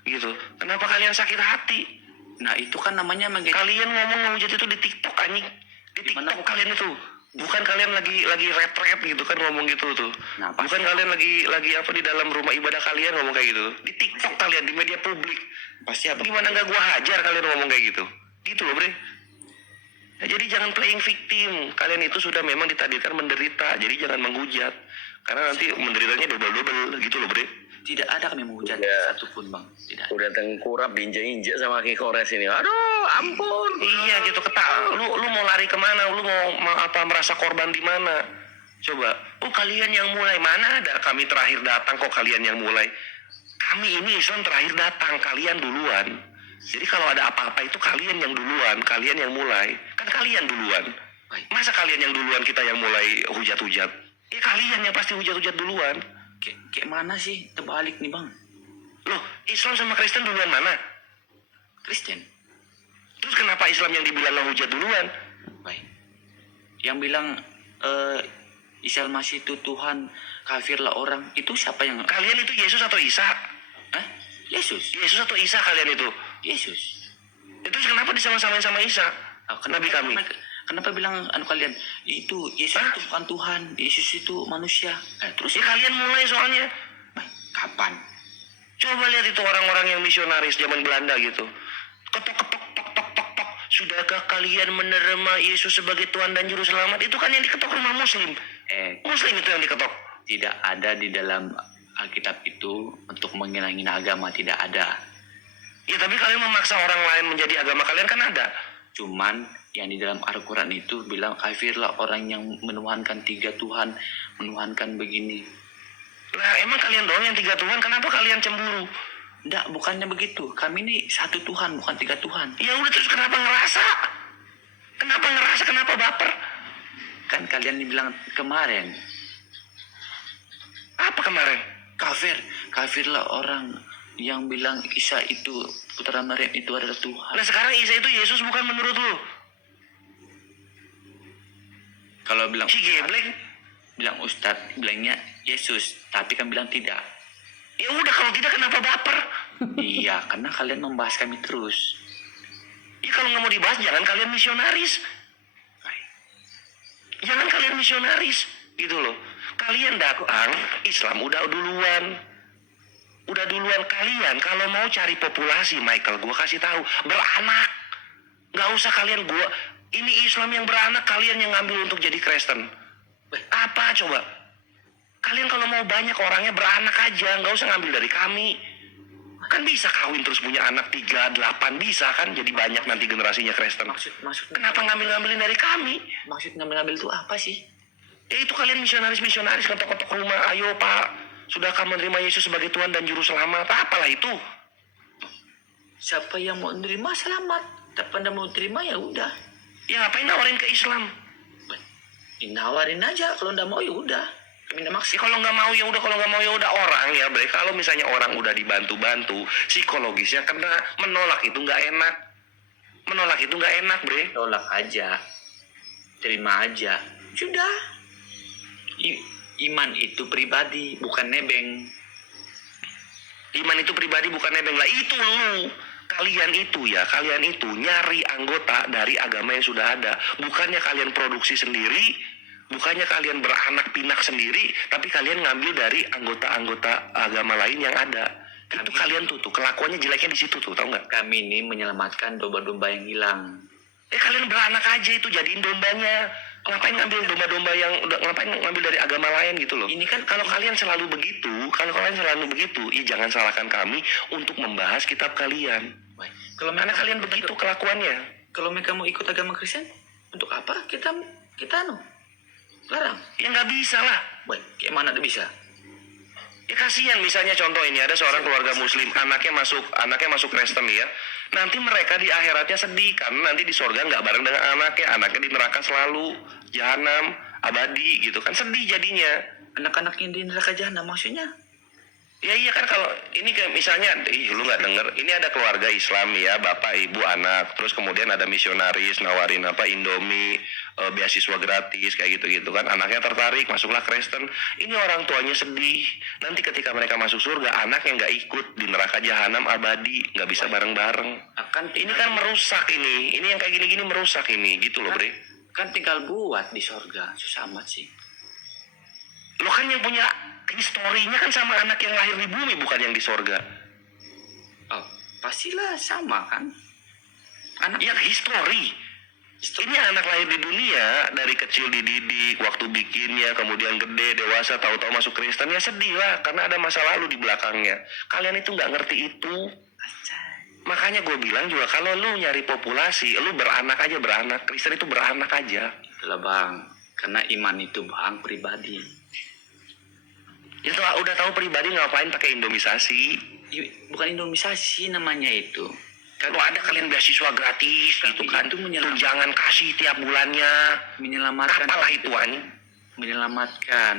gitu. Kenapa kalian sakit hati? Nah itu kan namanya Kalian ngomong ngehujat itu di TikTok anjing. Di Gimana, TikTok Bu? kalian itu. Bukan kalian lagi rap gitu kan ngomong gitu tuh. Nah, bukan kalian lagi apa di dalam rumah ibadah kalian ngomong kayak gitu. Di TikTok kalian, di media publik. pasti apa? Gimana nggak gua hajar kalian ngomong kayak gitu? Gitu loh bre. Ya, jadi jangan playing victim. Kalian itu sudah memang ditakdirkan menderita. Jadi jangan menghujat. Karena nanti menderitanya double gitu loh bre. Tidak ada kami menghujat satupun Bang. Tidak ada. Udah tengkurap diinjek-injek sama Ki Kores ini. Aduh, ampun. Iya gitu, lu mau lari kemana? Lu mau merasa korban di mana? Coba. Oh kalian yang mulai, mana ada kami terakhir datang kok kalian yang mulai. Kami ini Islam terakhir datang, kalian duluan. Jadi kalau ada apa-apa itu kalian yang duluan, kalian yang mulai. Kan kalian duluan. Baik. Masa kalian yang duluan, kita yang mulai hujat-hujat? Ya kalian yang pasti hujat-hujat duluan. Kayak mana sih? Terbalik nih Bang. Loh, Islam sama Kristen duluan mana? Kristen. Terus kenapa Islam yang dibilang ngehujat duluan? Baik. Yang bilang Isa Al-Masih itu Tuhan, kafirlah orang. Itu siapa yang... Kalian itu Yesus atau Isa? Hah? Yesus. Yesus atau Isa kalian itu? Yesus. Terus kenapa disama-samain sama Isa? Nabi kami. Kenapa bilang kalian itu Yesus itu bukan Tuhan, Yesus itu manusia? Terus Ya kalian mulai soalnya. kapan? Coba lihat itu orang-orang yang misionaris zaman Belanda gitu. Ketok-ketok, tok. Sudahkah kalian menerima Yesus sebagai Tuhan dan Juru Selamat? Itu kan yang diketok rumah Muslim. Muslim itu yang diketok. Tidak ada di dalam Alkitab itu untuk menghina agama, tidak ada. Ya tapi kalian memaksa orang lain menjadi agama kalian kan ada. Cuman yang di dalam Al-Quran itu bilang kafirlah orang yang menuhankan 3 Tuhan, menuhankan begini. Lah emang kalian doang yang 3 Tuhan, kenapa kalian cemburu? Enggak, bukannya begitu. Kami ini 1 Tuhan, bukan 3 Tuhan. Ya udah, terus kenapa ngerasa? Kenapa baper? Kan kalian dibilang kemarin, Apa kemarin? kafirlah orang yang bilang Isa itu putra Maryam itu adalah Tuhan. Nah sekarang Isa itu Yesus bukan menurut lu? Kalau bilang Si geblek. bilang Ustadz, bilangnya Yesus, tapi kan bilang tidak. Ya udah, kalau tidak kenapa baper? Iya, karena kalian membahas kami terus. Ya kalau nggak mau dibahas, jangan kalian misionaris. Jangan kalian misionaris, gitu loh. Kalian datang, Islam udah duluan. Kalian kalau mau cari populasi, Michael, gua kasih tahu, beranak. Nggak usah kalian ini Islam yang beranak, kalian yang ngambil untuk jadi Kristen. Apa coba? Kalian kalau mau banyak orangnya beranak aja, nggak usah ngambil dari kami. Kan bisa kawin terus punya anak 3, 8, bisa kan? Jadi banyak nanti generasinya Kristen. Maksud Kenapa ngambilin dari kami? maksud ngambil itu apa sih? Ya itu kalian misionaris ketok-ketok rumah, ayo Pak, sudahkah menerima Yesus sebagai Tuhan dan Juru Selamat? Apalah itu? Siapa yang mau nerima selamat. Tapi anda mau terima ya udah. Ya ngapain nawarin ke Islam? Dinawarin aja. Kalau anda mau ya udah. Kami nggak maksa. Ya kalau nggak mau ya udah, kalau nggak mau ya udah. Orang ya bre, kalau misalnya orang udah dibantu-bantu, psikologisnya kena menolak itu nggak enak. Menolak itu nggak enak bre. Tolak aja. Terima aja. Sudah. Iman itu pribadi, bukan nebeng. Iman itu pribadi bukan nebeng lah. Itu lu. Kalian itu nyari anggota dari agama yang sudah ada. Bukannya kalian produksi sendiri, bukannya kalian beranak pinak sendiri, tapi kalian ngambil dari anggota-anggota agama lain yang ada. Itu kalian tuh kelakuannya jeleknya di situ tuh, tau nggak? Kami ini menyelamatkan domba-domba yang hilang. Kalian beranak aja itu, jadiin dombanya. Ngapain ngambil domba-domba yang ngapain ngambil dari agama lain gitu loh? Ini kan kalau kalian selalu begitu, jangan salahkan kami untuk membahas kitab kalian. Kalau Karena kalian begitu kelakuannya. Kalau mereka mau ikut agama Kristen, untuk apa kita larang? Ya nggak bisa lah. Baik, kayak mana tuh bisa? Ya kasihan misalnya contoh ini ada seorang keluarga muslim, anaknya masuk Kristen ya. Nanti mereka di akhiratnya sedih karena nanti di sorga nggak bareng dengan anaknya di neraka selalu, jahanam, abadi gitu kan, sedih jadinya. Anak-anaknya di neraka jahanam maksudnya? Ya iya kan, kalau ini kayak misalnya, lu nggak denger, ini ada keluarga Islam ya, bapak, ibu, anak, terus kemudian ada misionaris nawarin Indomie, beasiswa gratis kayak gitu-gitu kan, anaknya tertarik, masuklah Kristen, ini orang tuanya sedih, nanti ketika mereka masuk surga, anaknya nggak ikut di neraka jahanam abadi, nggak bisa bareng-bareng. Ini kan merusak ini yang kayak gini-gini merusak ini, gitu loh bre. Kan tinggal buat di sorga, susah amat sih. Lo kan yang punya historinya kan sama anak yang lahir di bumi, bukan yang di sorga. Oh, pastilah sama kan? Anak Ya histori. Ini anak lahir di dunia, dari kecil dididik, waktu bikinnya, kemudian gede, dewasa, tahu-tahu masuk Kristen, ya sedih lah, karena ada masa lalu di belakangnya. Kalian itu nggak ngerti itu. Makanya gue bilang juga, kalau lu nyari populasi, lu beranak aja, beranak. Kristen itu beranak aja. Itulah bang, karena iman itu bang pribadi. Ya udah tahu pribadi, ngapain pakai indomisasi? Bukan indomisasi namanya itu. Kalau ada kalian beasiswa gratis gitu kan, itu tunjangan kasih tiap bulannya, menyelamatkan. apalah itu anjing. Menyelamatkan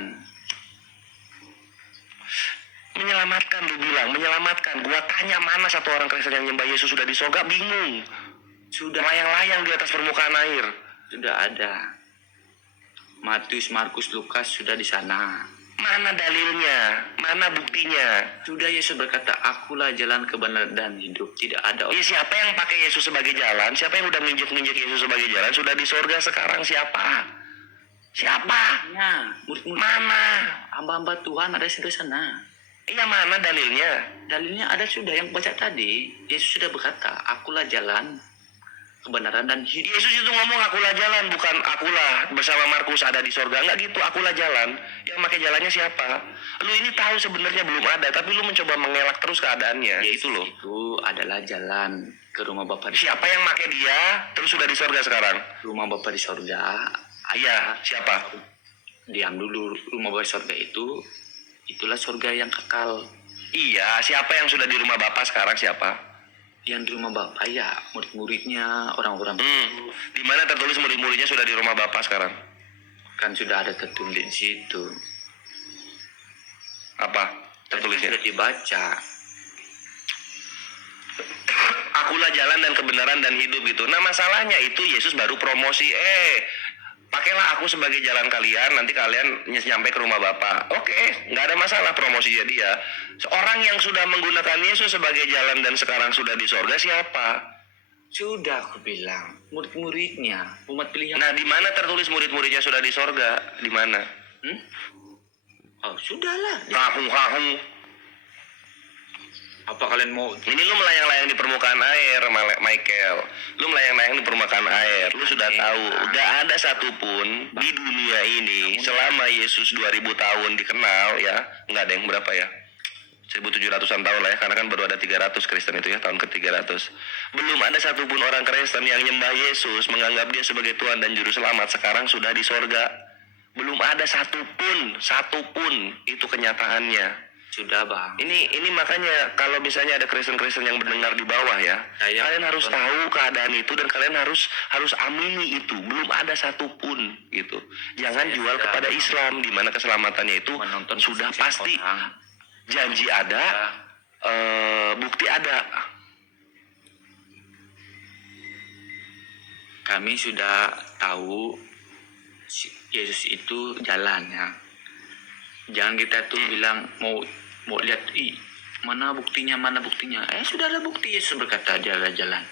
lu bilang, menyelamatkan. Gua tanya mana satu orang Kristen yang nyembah Yesus sudah di sorga, bingung. Sudah Layang-layang di atas permukaan air. Sudah ada. Matius, Markus, Lukas sudah di sana. Mana dalilnya? Mana buktinya? Sudah Yesus berkata, akulah jalan kebenaran dan hidup. Tidak ada Ya siapa yang pakai Yesus sebagai jalan? Siapa yang udah nginjek Yesus sebagai jalan? Sudah di sorga sekarang siapa? Siapa? Ya, murid-murid. Mana? Hamba-hamba Tuhan ada di sana. Iya, mana dalilnya? Dalilnya ada sudah yang baca tadi. Yesus sudah berkata, akulah jalan kebenaran dan hidup. Yesus itu ngomong akulah jalan, bukan akulah bersama Markus ada di sorga. Enggak gitu, akulah jalan. Yang pakai jalannya siapa? Lu ini tahu sebenarnya belum ada, tapi lu mencoba mengelak terus keadaannya. Yesus Itu loh. itu adalah jalan ke rumah Bapa di Siapa yang pakai dia terus sudah di sorga sekarang? rumah Bapa di sorga. Iya, siapa? Diam dulu, rumah Bapa di sorga itulah sorga yang kekal. Iya, siapa yang sudah di rumah Bapak sekarang siapa? Yang di rumah Bapa ya murid-muridnya, orang-orang Di mana tertulis murid-muridnya sudah di rumah Bapak sekarang? kan sudah ada tertulis di situ. Apa tertulisnya? Sudah dibaca. Akulah jalan dan kebenaran dan hidup gitu. Nah masalahnya itu Yesus baru promosi, pakailah aku sebagai jalan kalian, nanti kalian nyampe ke rumah Bapak. Oke, nggak ada masalah promosi dia. Seorang yang sudah menggunakan Yesus sebagai jalan dan sekarang sudah di sorga siapa? Sudah aku bilang, murid-muridnya, umat pilihan. Nah, di mana tertulis murid-muridnya sudah di sorga? Di mana? Oh, sudahlah. Hahung. Apa kalian mau? Ini lu melayang-layang di permukaan air, Michael. Lu melayang-layang di permukaan air. Lu sudah tahu, gak ada satupun di dunia ini selama Yesus 2000 tahun dikenal ya. Nggak ada yang berapa ya? 1700-an tahun lah ya, karena kan baru ada 300 Kristen itu ya, tahun ke-300. Belum ada satupun orang Kristen yang nyembah Yesus, menganggap dia sebagai Tuhan dan Juru Selamat, sekarang sudah di sorga. Belum ada satupun, itu kenyataannya. Sudah bang. Ini makanya kalau misalnya ada Kristen-Kristen yang mendengar di bawah ya, Saya kalian harus betul. tahu keadaan itu dan kalian harus amini itu. Belum ada satupun gitu. Jangan Saya jual sudah kepada Islam di mana keselamatannya itu Menonton sudah perselisihan pasti. orang. Janji ada, bukti ada. Kami sudah tahu Yesus itu jalannya. Jangan kita tuh bilang mau lihat, mana buktinya. Sudah ada bukti, Yesus berkata dia adalah jalan.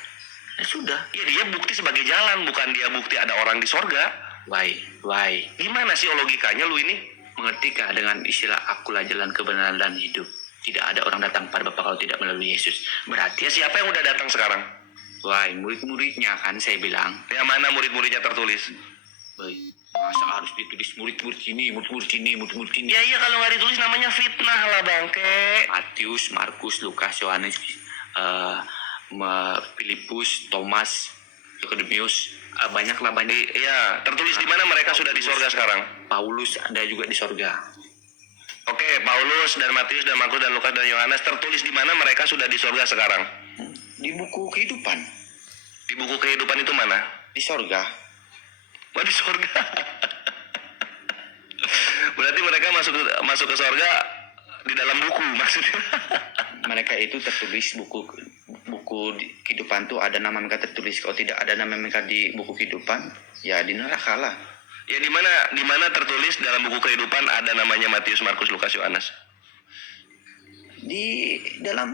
Sudah. Ya dia bukti sebagai jalan, bukan dia bukti ada orang di sorga. Why? Gimana sih logikanya lu ini? Mengertikah dengan istilah akulah jalan kebenaran dan hidup? Tidak ada orang datang pada Bapa kalau tidak melalui Yesus. Berarti Ya siapa yang udah datang sekarang? murid-muridnya kan saya bilang. Yang mana murid-muridnya tertulis? Masa harus ditulis murid-murid ini. Ya iya kalau nggak ditulis namanya fitnah lah bangke. Matius, Markus, Lukas, Yohanes, Filipus, Thomas, Nikodemus, banyak. Iya, tertulis di mana mereka sudah di sorga sekarang? Paulus ada juga di sorga. Oke, Paulus dan Matius dan Markus dan Lukas dan Yohanes tertulis di mana mereka sudah di sorga sekarang? Di buku kehidupan, Di buku kehidupan itu mana? di sorga. Oh, di sorga. Berarti mereka masuk ke sorga di dalam buku maksudnya. Mereka itu tertulis buku kehidupan tuh ada nama mereka tertulis. Kalau tidak ada nama mereka di buku kehidupan, ya di neraka lah. Ya di mana tertulis dalam buku kehidupan ada namanya Matius, Markus, Lukas, Yohanes? Di dalam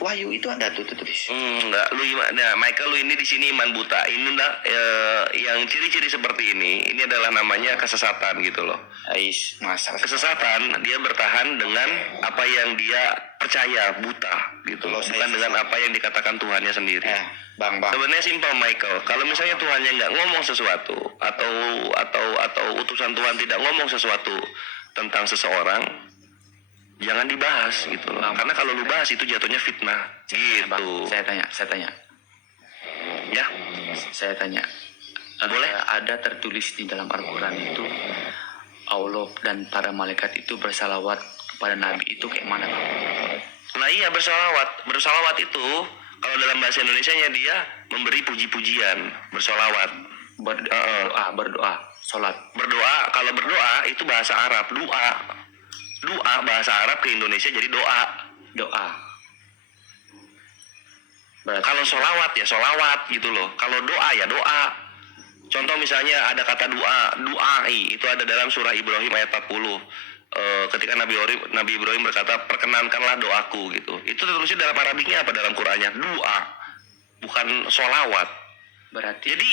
Wahyu itu ada tuh tertulis. Enggak, Michael, lu ini di sini iman buta. Inilah yang ciri-ciri seperti ini adalah namanya kesesatan gitu loh. Masa Kesesatan dia bertahan dengan apa yang dia percaya buta gitu loh, bukan dengan apa yang dikatakan Tuhannya sendiri. Bang. Sebenarnya simpel Michael, kalau misalnya Tuhannya nggak ngomong sesuatu atau utusan Tuhan tidak ngomong sesuatu tentang seseorang, jangan dibahas gitu loh. Karena kalau lu bahas itu jatuhnya fitnah gitu. Saya tanya. Ya, Saya tanya. Boleh? Ada tertulis di dalam Al-Quran itu Allah dan para malaikat itu bersalawat kepada Nabi itu kayak mana Bang? nah iya bersolawat itu kalau dalam bahasa Indonesianya dia memberi puji-pujian, bersolawat. Berdoa, sholat. Kalau berdoa itu bahasa Arab, doa bahasa Arab ke Indonesia jadi doa. Berarti Kalau solawat ya solawat gitu loh. Kalau doa ya doa. Contoh misalnya ada kata du'ai, itu ada dalam surah Ibrahim ayat 40. Ketika Nabi Ibrahim berkata perkenankanlah doaku gitu. Itu tertulisnya dalam Arabiknya apa dalam Qurannya? Doa, bukan solawat. berarti Jadi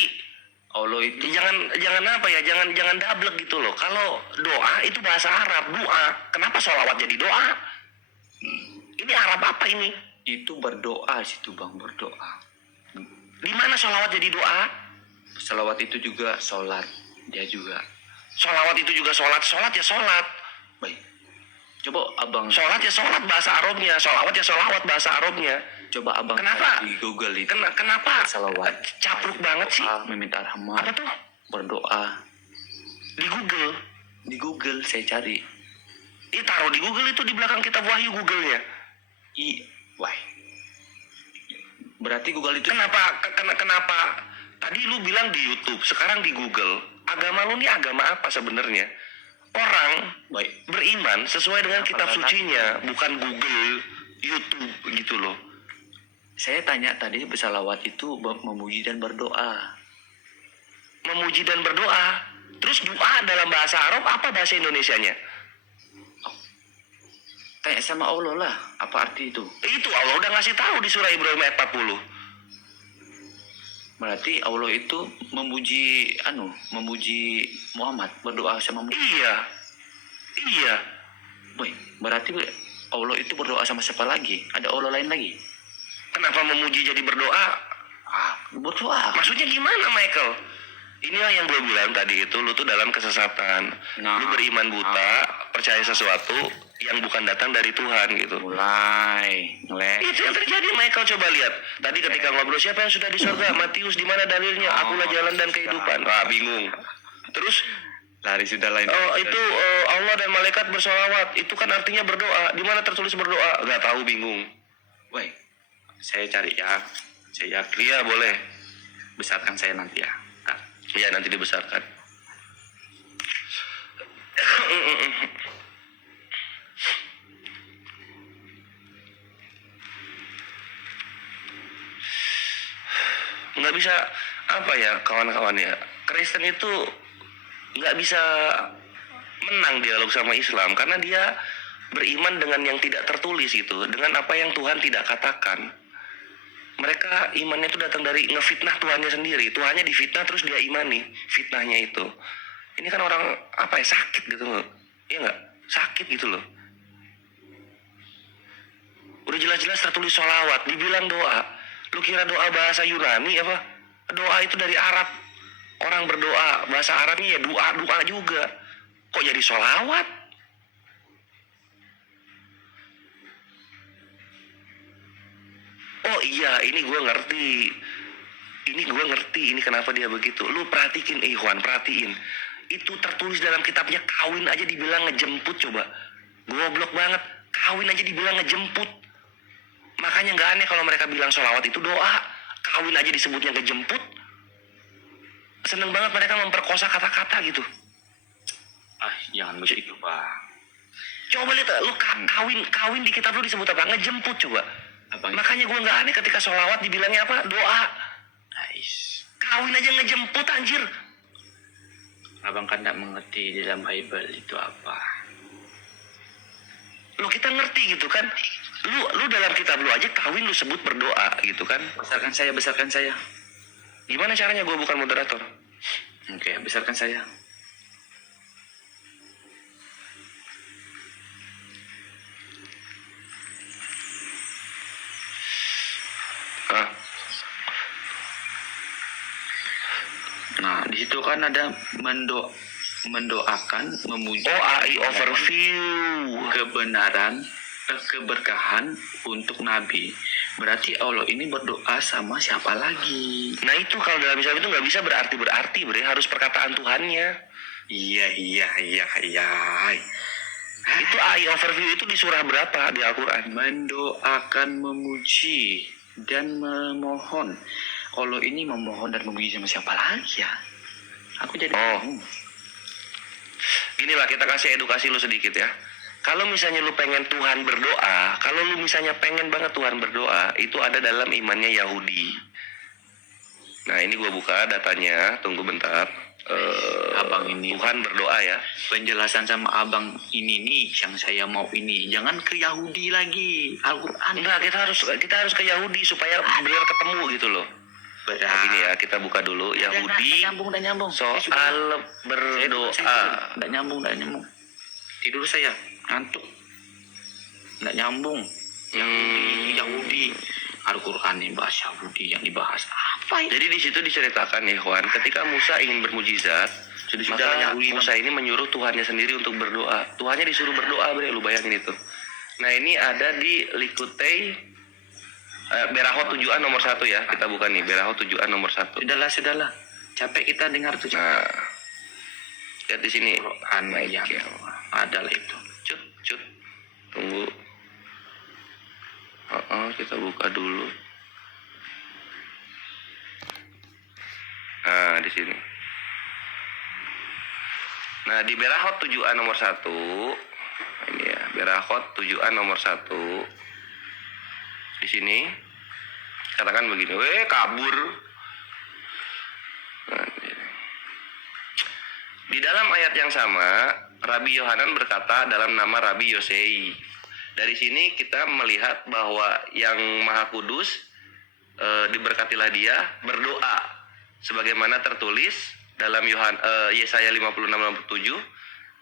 Allah itu jangan dablek gitu loh. Kalau doa itu bahasa Arab, doa. Kenapa solawat jadi doa? Ini Arab apa ini? itu berdoa situ Bang, berdoa. Di mana solawat jadi doa? Salawat itu juga sholat, dia juga. Solawat itu juga sholat ya sholat. Baik. Coba Abang Sholat ya sholat bahasa Arabnya, solawat ya solawat bahasa Arabnya. Coba Abang Kenapa? cari di Google itu. Kenapa? Salawat. Capluk banget sih. Meminta rahmat. Apa tuh? Berdoa. Di Google. Saya cari. Taruh di Google itu di belakang kitab Wahyu Google-nya. Berarti Google itu Kenapa? Tadi lu bilang di YouTube, sekarang di Google. Agama lu nih agama apa sebenarnya? Orang beriman sesuai dengan kitab sucinya, bukan Google, YouTube gitu loh. Saya tanya tadi bersalawat itu memuji dan berdoa. Memuji dan berdoa. Terus doa dalam bahasa Arab apa bahasa Indonesianya? Tanya sama Allah lah, apa arti itu? Itu Allah udah ngasih tahu di surah Ibrahim ayat 40. Berarti Allah itu memuji Muhammad, berdoa sama Muhammad. Iya. Berarti Allah itu berdoa sama siapa lagi? Ada Allah lain lagi? Kenapa memuji jadi berdoa? Berdoa. Maksudnya gimana Michael? Inilah yang gue bilang tadi itu, lu tuh dalam kesesatan. Lu beriman buta, percaya sesuatu yang bukan datang dari Tuhan gitu. Mulai ngelek. Itu yang terjadi Michael, coba lihat. Tadi ketika ngobrol siapa yang sudah di surga? Matius, di mana dalilnya? Akulah jalan dan kehidupan. Bingung. Terus Lari sudah lain. Oh itu Allah dan malaikat bersolawat. Itu kan artinya berdoa. Di mana tertulis berdoa? Gak tahu, bingung. Woi, saya cari ya. Saya Iya boleh. besarkan saya nanti ya. Ntar. Iya nanti dibesarkan. Nggak bisa apa ya kawan-kawan ya. Kristen itu nggak bisa menang dialog sama Islam karena dia beriman dengan yang tidak tertulis gitu, dengan apa yang Tuhan tidak katakan. Mereka imannya itu datang dari ngefitnah Tuhannya sendiri. Tuhannya difitnah terus dia imani fitnahnya itu. Ini kan orang apa ya, sakit gitu loh. Iya nggak? Sakit gitu loh. Udah jelas-jelas tertulis sholawat, dibilang doa. Lu kira doa bahasa Yunani apa? Doa itu dari Arab. Orang berdoa bahasa Arabnya ya doa juga. Kok jadi sholawat? Oh iya, ini gue ngerti. Ini kenapa dia begitu. Lu perhatiin, Ikhwan, perhatiin. Itu tertulis dalam kitabnya, kawin aja dibilang ngejemput coba. Goblok banget, kawin aja dibilang ngejemput. Makanya nggak aneh kalau mereka bilang sholawat itu doa. Kawin aja disebutnya ngejemput. Seneng banget mereka memperkosa kata-kata gitu. Ah, jangan begitu, Pak. Coba lihat, lu kawin di kitab lu disebut apa? Ngejemput coba. Apa? Makanya gue nggak aneh ketika sholawat dibilangnya apa? Doa. Ais. Kawin aja ngejemput anjir. Abang kan tidak mengerti di dalam Bible itu apa. Lo kita ngerti gitu kan? Lu dalam kitab lu aja kawin lu sebut berdoa gitu kan? Besarkan saya. Gimana caranya, gue bukan moderator? Oke, besarkan saya. Hah? Nah, di situ kan ada mendoakan, memuji Oh, AI overview. kebenaran, keberkahan untuk Nabi. Berarti Allah ini berdoa sama siapa lagi? Nah itu kalau dalam Islam itu nggak bisa berarti bre, harus perkataan Tuhannya. Iya. Itu AI overview itu di surah berapa di Al-Quran? Mendoakan, memuji, dan memohon. Allah ini memohon dan memuji sama siapa lagi ya? Aku jadi bingung. Gini lah, kita kasih edukasi lu sedikit ya. Kalau misalnya lu pengen Tuhan berdoa, kalau lu misalnya pengen banget Tuhan berdoa, itu ada dalam imannya Yahudi. Nah ini gue buka datanya, tunggu bentar. Abang ini Tuhan berdoa ya. penjelasan sama abang ini nih yang saya mau ini. Jangan ke Yahudi lagi. Al-Quran. Enggak, kita harus ke Yahudi supaya benar ketemu gitu loh. Berat. Nah, gini ya, kita buka dulu Yahudi Udah nyambung. soal berdoa. Udah nyambung. Tidur saya, ngantuk. Nggak nyambung. Yahudi. Al-Quran yang bahas Yahudi yang dibahas apa ini? Jadi di situ diceritakan nih, Juan, ketika Musa ingin bermujizat, maka Musa ini menyuruh Tuhannya sendiri untuk berdoa. Tuhannya disuruh berdoa, bre, lu bayangin itu. Nah ini ada di Likutei Berahot 7a nomor 1 ya, kita buka nih Berahot 7a nomor 1. Sudahlah. Capek kita dengar tuh. Nah, lihat di sini. Quran yang adalah itu. Cut, tunggu. Kita buka dulu. Nah, di sini. Nah, di Berahot 7a nomor 1. Ini ya, Berahot 7a nomor 1. Di sini katakan begini, kabur. Nah, di dalam ayat yang sama, Rabbi Yohanan berkata dalam nama Rabbi Yosei. Dari sini kita melihat bahwa yang Maha Kudus diberkatilah dia berdoa sebagaimana tertulis dalam Yesaya 56:7,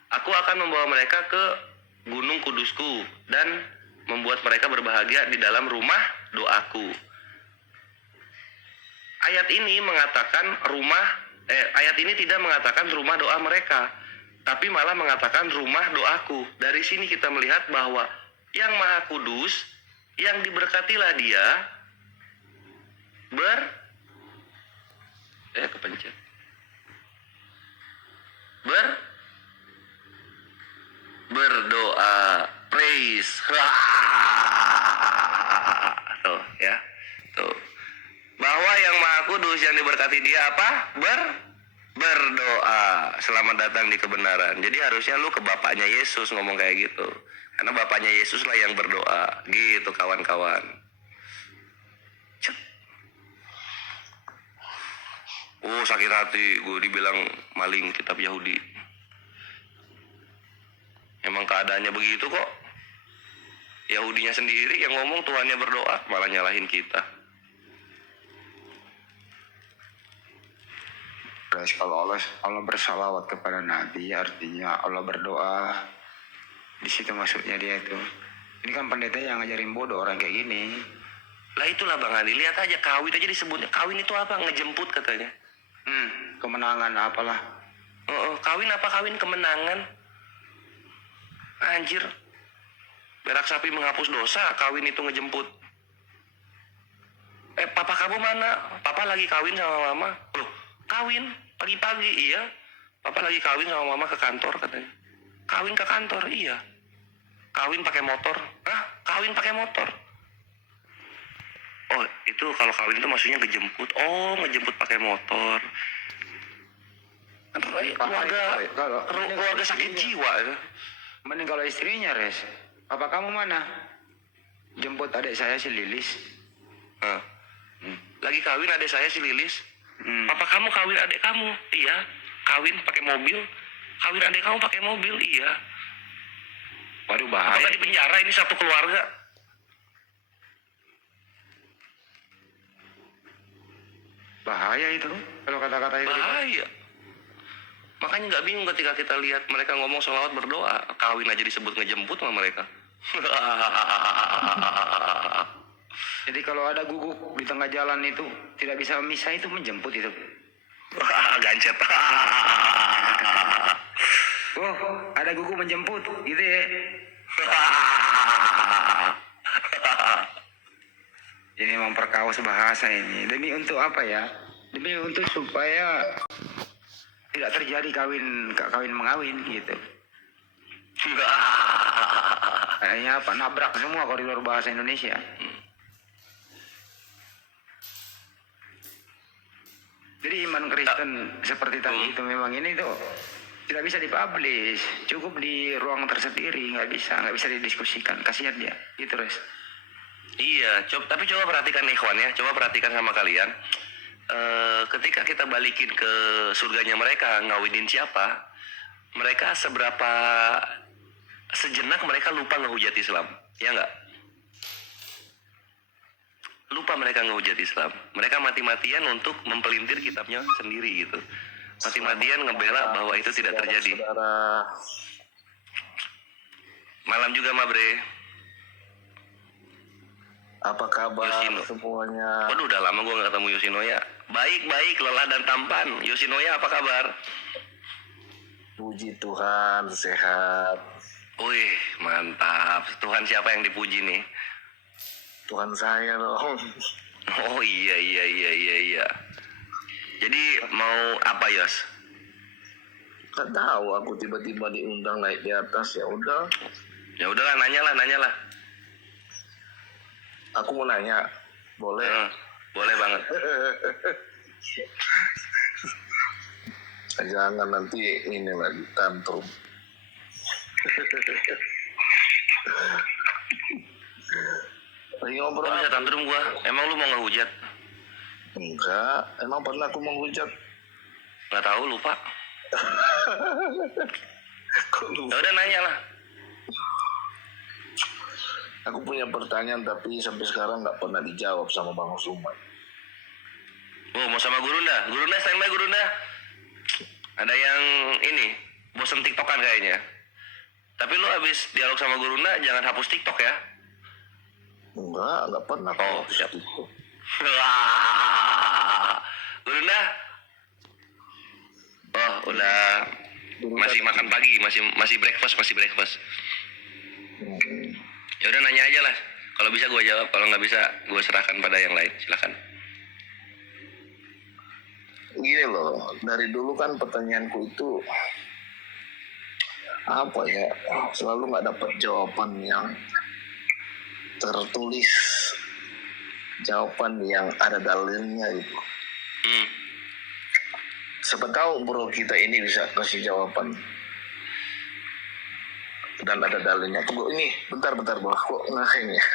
aku akan membawa mereka ke gunung kudusku dan membuat mereka berbahagia di dalam rumah doaku. Ayat ini tidak mengatakan rumah doa mereka, tapi malah mengatakan rumah doaku. Dari sini kita melihat bahwa yang Maha Kudus, yang diberkatilah dia kepencet. Kudus yang diberkati dia apa? Berdoa. Selamat datang di kebenaran. Jadi harusnya lu ke bapaknya Yesus ngomong kayak gitu. Karena bapaknya Yesus lah yang berdoa. Gitu kawan-kawan. Cep. Oh sakit hati gue dibilang maling kitab Yahudi. Emang keadaannya begitu kok. Yahudinya sendiri yang ngomong Tuhannya berdoa malah nyalahin kita. Guys, kalau Allah bersalawat kepada Nabi, artinya Allah berdoa. Di situ maksudnya dia itu. Ini kan pendeta yang ngajarin bodoh orang kayak gini. Lah itulah Bang Andi, lihat aja kawin aja disebutnya. Kawin itu apa? Ngejemput katanya. Kemenangan apalah. Kawin apa? Kawin kemenangan. Anjir. Berak sapi menghapus dosa, kawin itu ngejemput. Papa kamu mana? Papa lagi kawin sama mama. Loh, kawin pagi-pagi, iya. Papa lagi kawin sama mama ke kantor katanya. Kawin ke kantor, iya. Kawin pakai motor. Hah? Kawin pakai motor. Oh, itu kalau kawin itu maksudnya ngejemput. Oh, ngejemput pakai motor. Keluarga sakit jiwa ya. Mending kalau istrinya, Res. Papa kamu mana? Jemput adik saya si Lilis. Lagi kawin adik saya si Lilis. Papa kamu kawin adik kamu? Iya. Kawin pakai mobil. Kawin adik kamu pakai mobil? Iya. Waduh bahaya. Apakah di penjara ini satu keluarga? Bahaya itu kalau kata-kata itu. Bahaya. Makanya nggak bingung ketika kita lihat mereka ngomong sholawat berdoa, kawin aja disebut ngejemput sama mereka. Jadi kalau ada guguk di tengah jalan itu tidak bisa misah itu menjemput itu. Gancet. Oh, ada guguk menjemput gitu ya. Ini memperkaos bahasa ini. Demi untuk apa ya? Demi untuk supaya tidak terjadi kawin mengawin gitu. Kayaknya apa? Nabrak semua koridor bahasa Indonesia. Jadi iman Kristen seperti tadi itu memang ini tuh tidak bisa dipublish, cukup di ruang tersendiri, nggak bisa didiskusikan. Kasihan dia, gitu Res. Iya, tapi coba perhatikan ikhwan ya, coba perhatikan sama kalian. Ketika kita balikin ke surganya mereka, ngawinin siapa, mereka sejenak mereka lupa ngehujat Islam, ya nggak? Lupa mereka ngehujat Islam. Mereka mati-matian untuk mempelintir kitabnya sendiri gitu. Mati-matian ngebela bahwa itu tidak terjadi. Malam juga Mabre. Apa kabar Yoshino semuanya? Waduh, udah lama gue gak ketemu Yoshinoya. Baik, lelah dan tampan. Yoshinoya apa kabar? Puji Tuhan, sehat. Wih, mantap. Tuhan siapa yang dipuji nih? Tuhan saya dong. Oh iya. Jadi mau apa Yos? Gak tahu, aku tiba-tiba diundang naik di atas, ya udah. Ya udahlah, nanya lah. Aku mau nanya, boleh? Boleh banget. Jangan nanti ini lagi tantrum. Lagi ngobrol Kok bisa apa? tantrum gua? Emang lu mau ngehujat? Enggak, emang pernah aku menghujat. Gak tahu, lupa. Kok lu? Ya udah nanya lah. Aku punya pertanyaan tapi sampai sekarang nggak pernah dijawab sama Bang Usman. Oh, mau sama Gurunda? Gurunda standby Gurunda. Ada yang ini, bosen TikTokan kayaknya. Tapi lu abis dialog sama Gurunda jangan hapus TikTok ya. Enggak pernah. Oh, siap. Gurunda. Oh, udah masih makan pagi, masih breakfast. Ya udah nanya aja lah. Kalau bisa gue jawab, kalau nggak bisa gue serahkan pada yang lain. Silakan. Gini loh, dari dulu kan pertanyaanku itu apa ya, selalu nggak dapat jawaban yang tertulis, jawaban yang ada dalilnya gitu. Siapa tahu bro kita ini bisa kasih jawaban. Dan ada dalilnya. Tunggu ini, bentar bro. Kok ngeheng ya?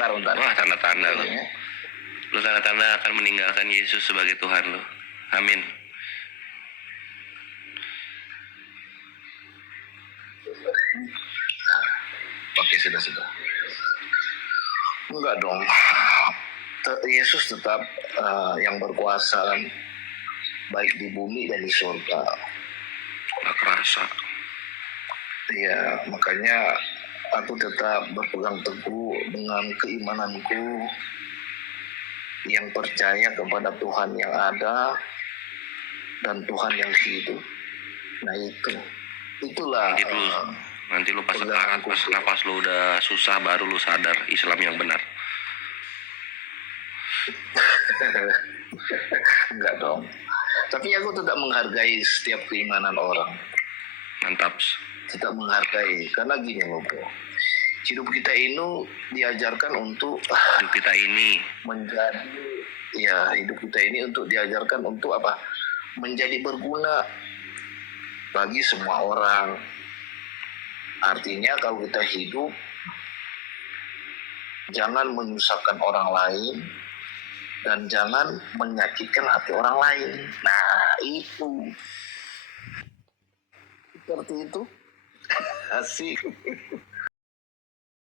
Bentar. Wah, tanda-tanda lu. Ngeheng ya? Lu tanda-tanda akan meninggalkan Yesus sebagai Tuhan lu. Amin. Oke, sudah. Enggak dong. Yesus tetap yang berkuasa kan, baik di bumi dan di surga. Gak kerasa. Ya, makanya aku tetap berpegang teguh dengan keimananku yang percaya kepada Tuhan yang ada dan Tuhan yang hidup. Nah itulah Nanti lu pas napas lu udah susah baru lu sadar Islam yang benar. enggak dong. Tapi aku tetap menghargai setiap keimanan orang. Mantap. Tetap menghargai karena gini loh bro. Hidup kita ini diajarkan untuk Hidup kita ini hidup kita ini untuk diajarkan untuk apa? Menjadi berguna bagi semua orang. Artinya kalau kita hidup jangan menyusahkan orang lain dan jangan menyakitkan hati orang lain. Nah, itu. Seperti itu. Asik.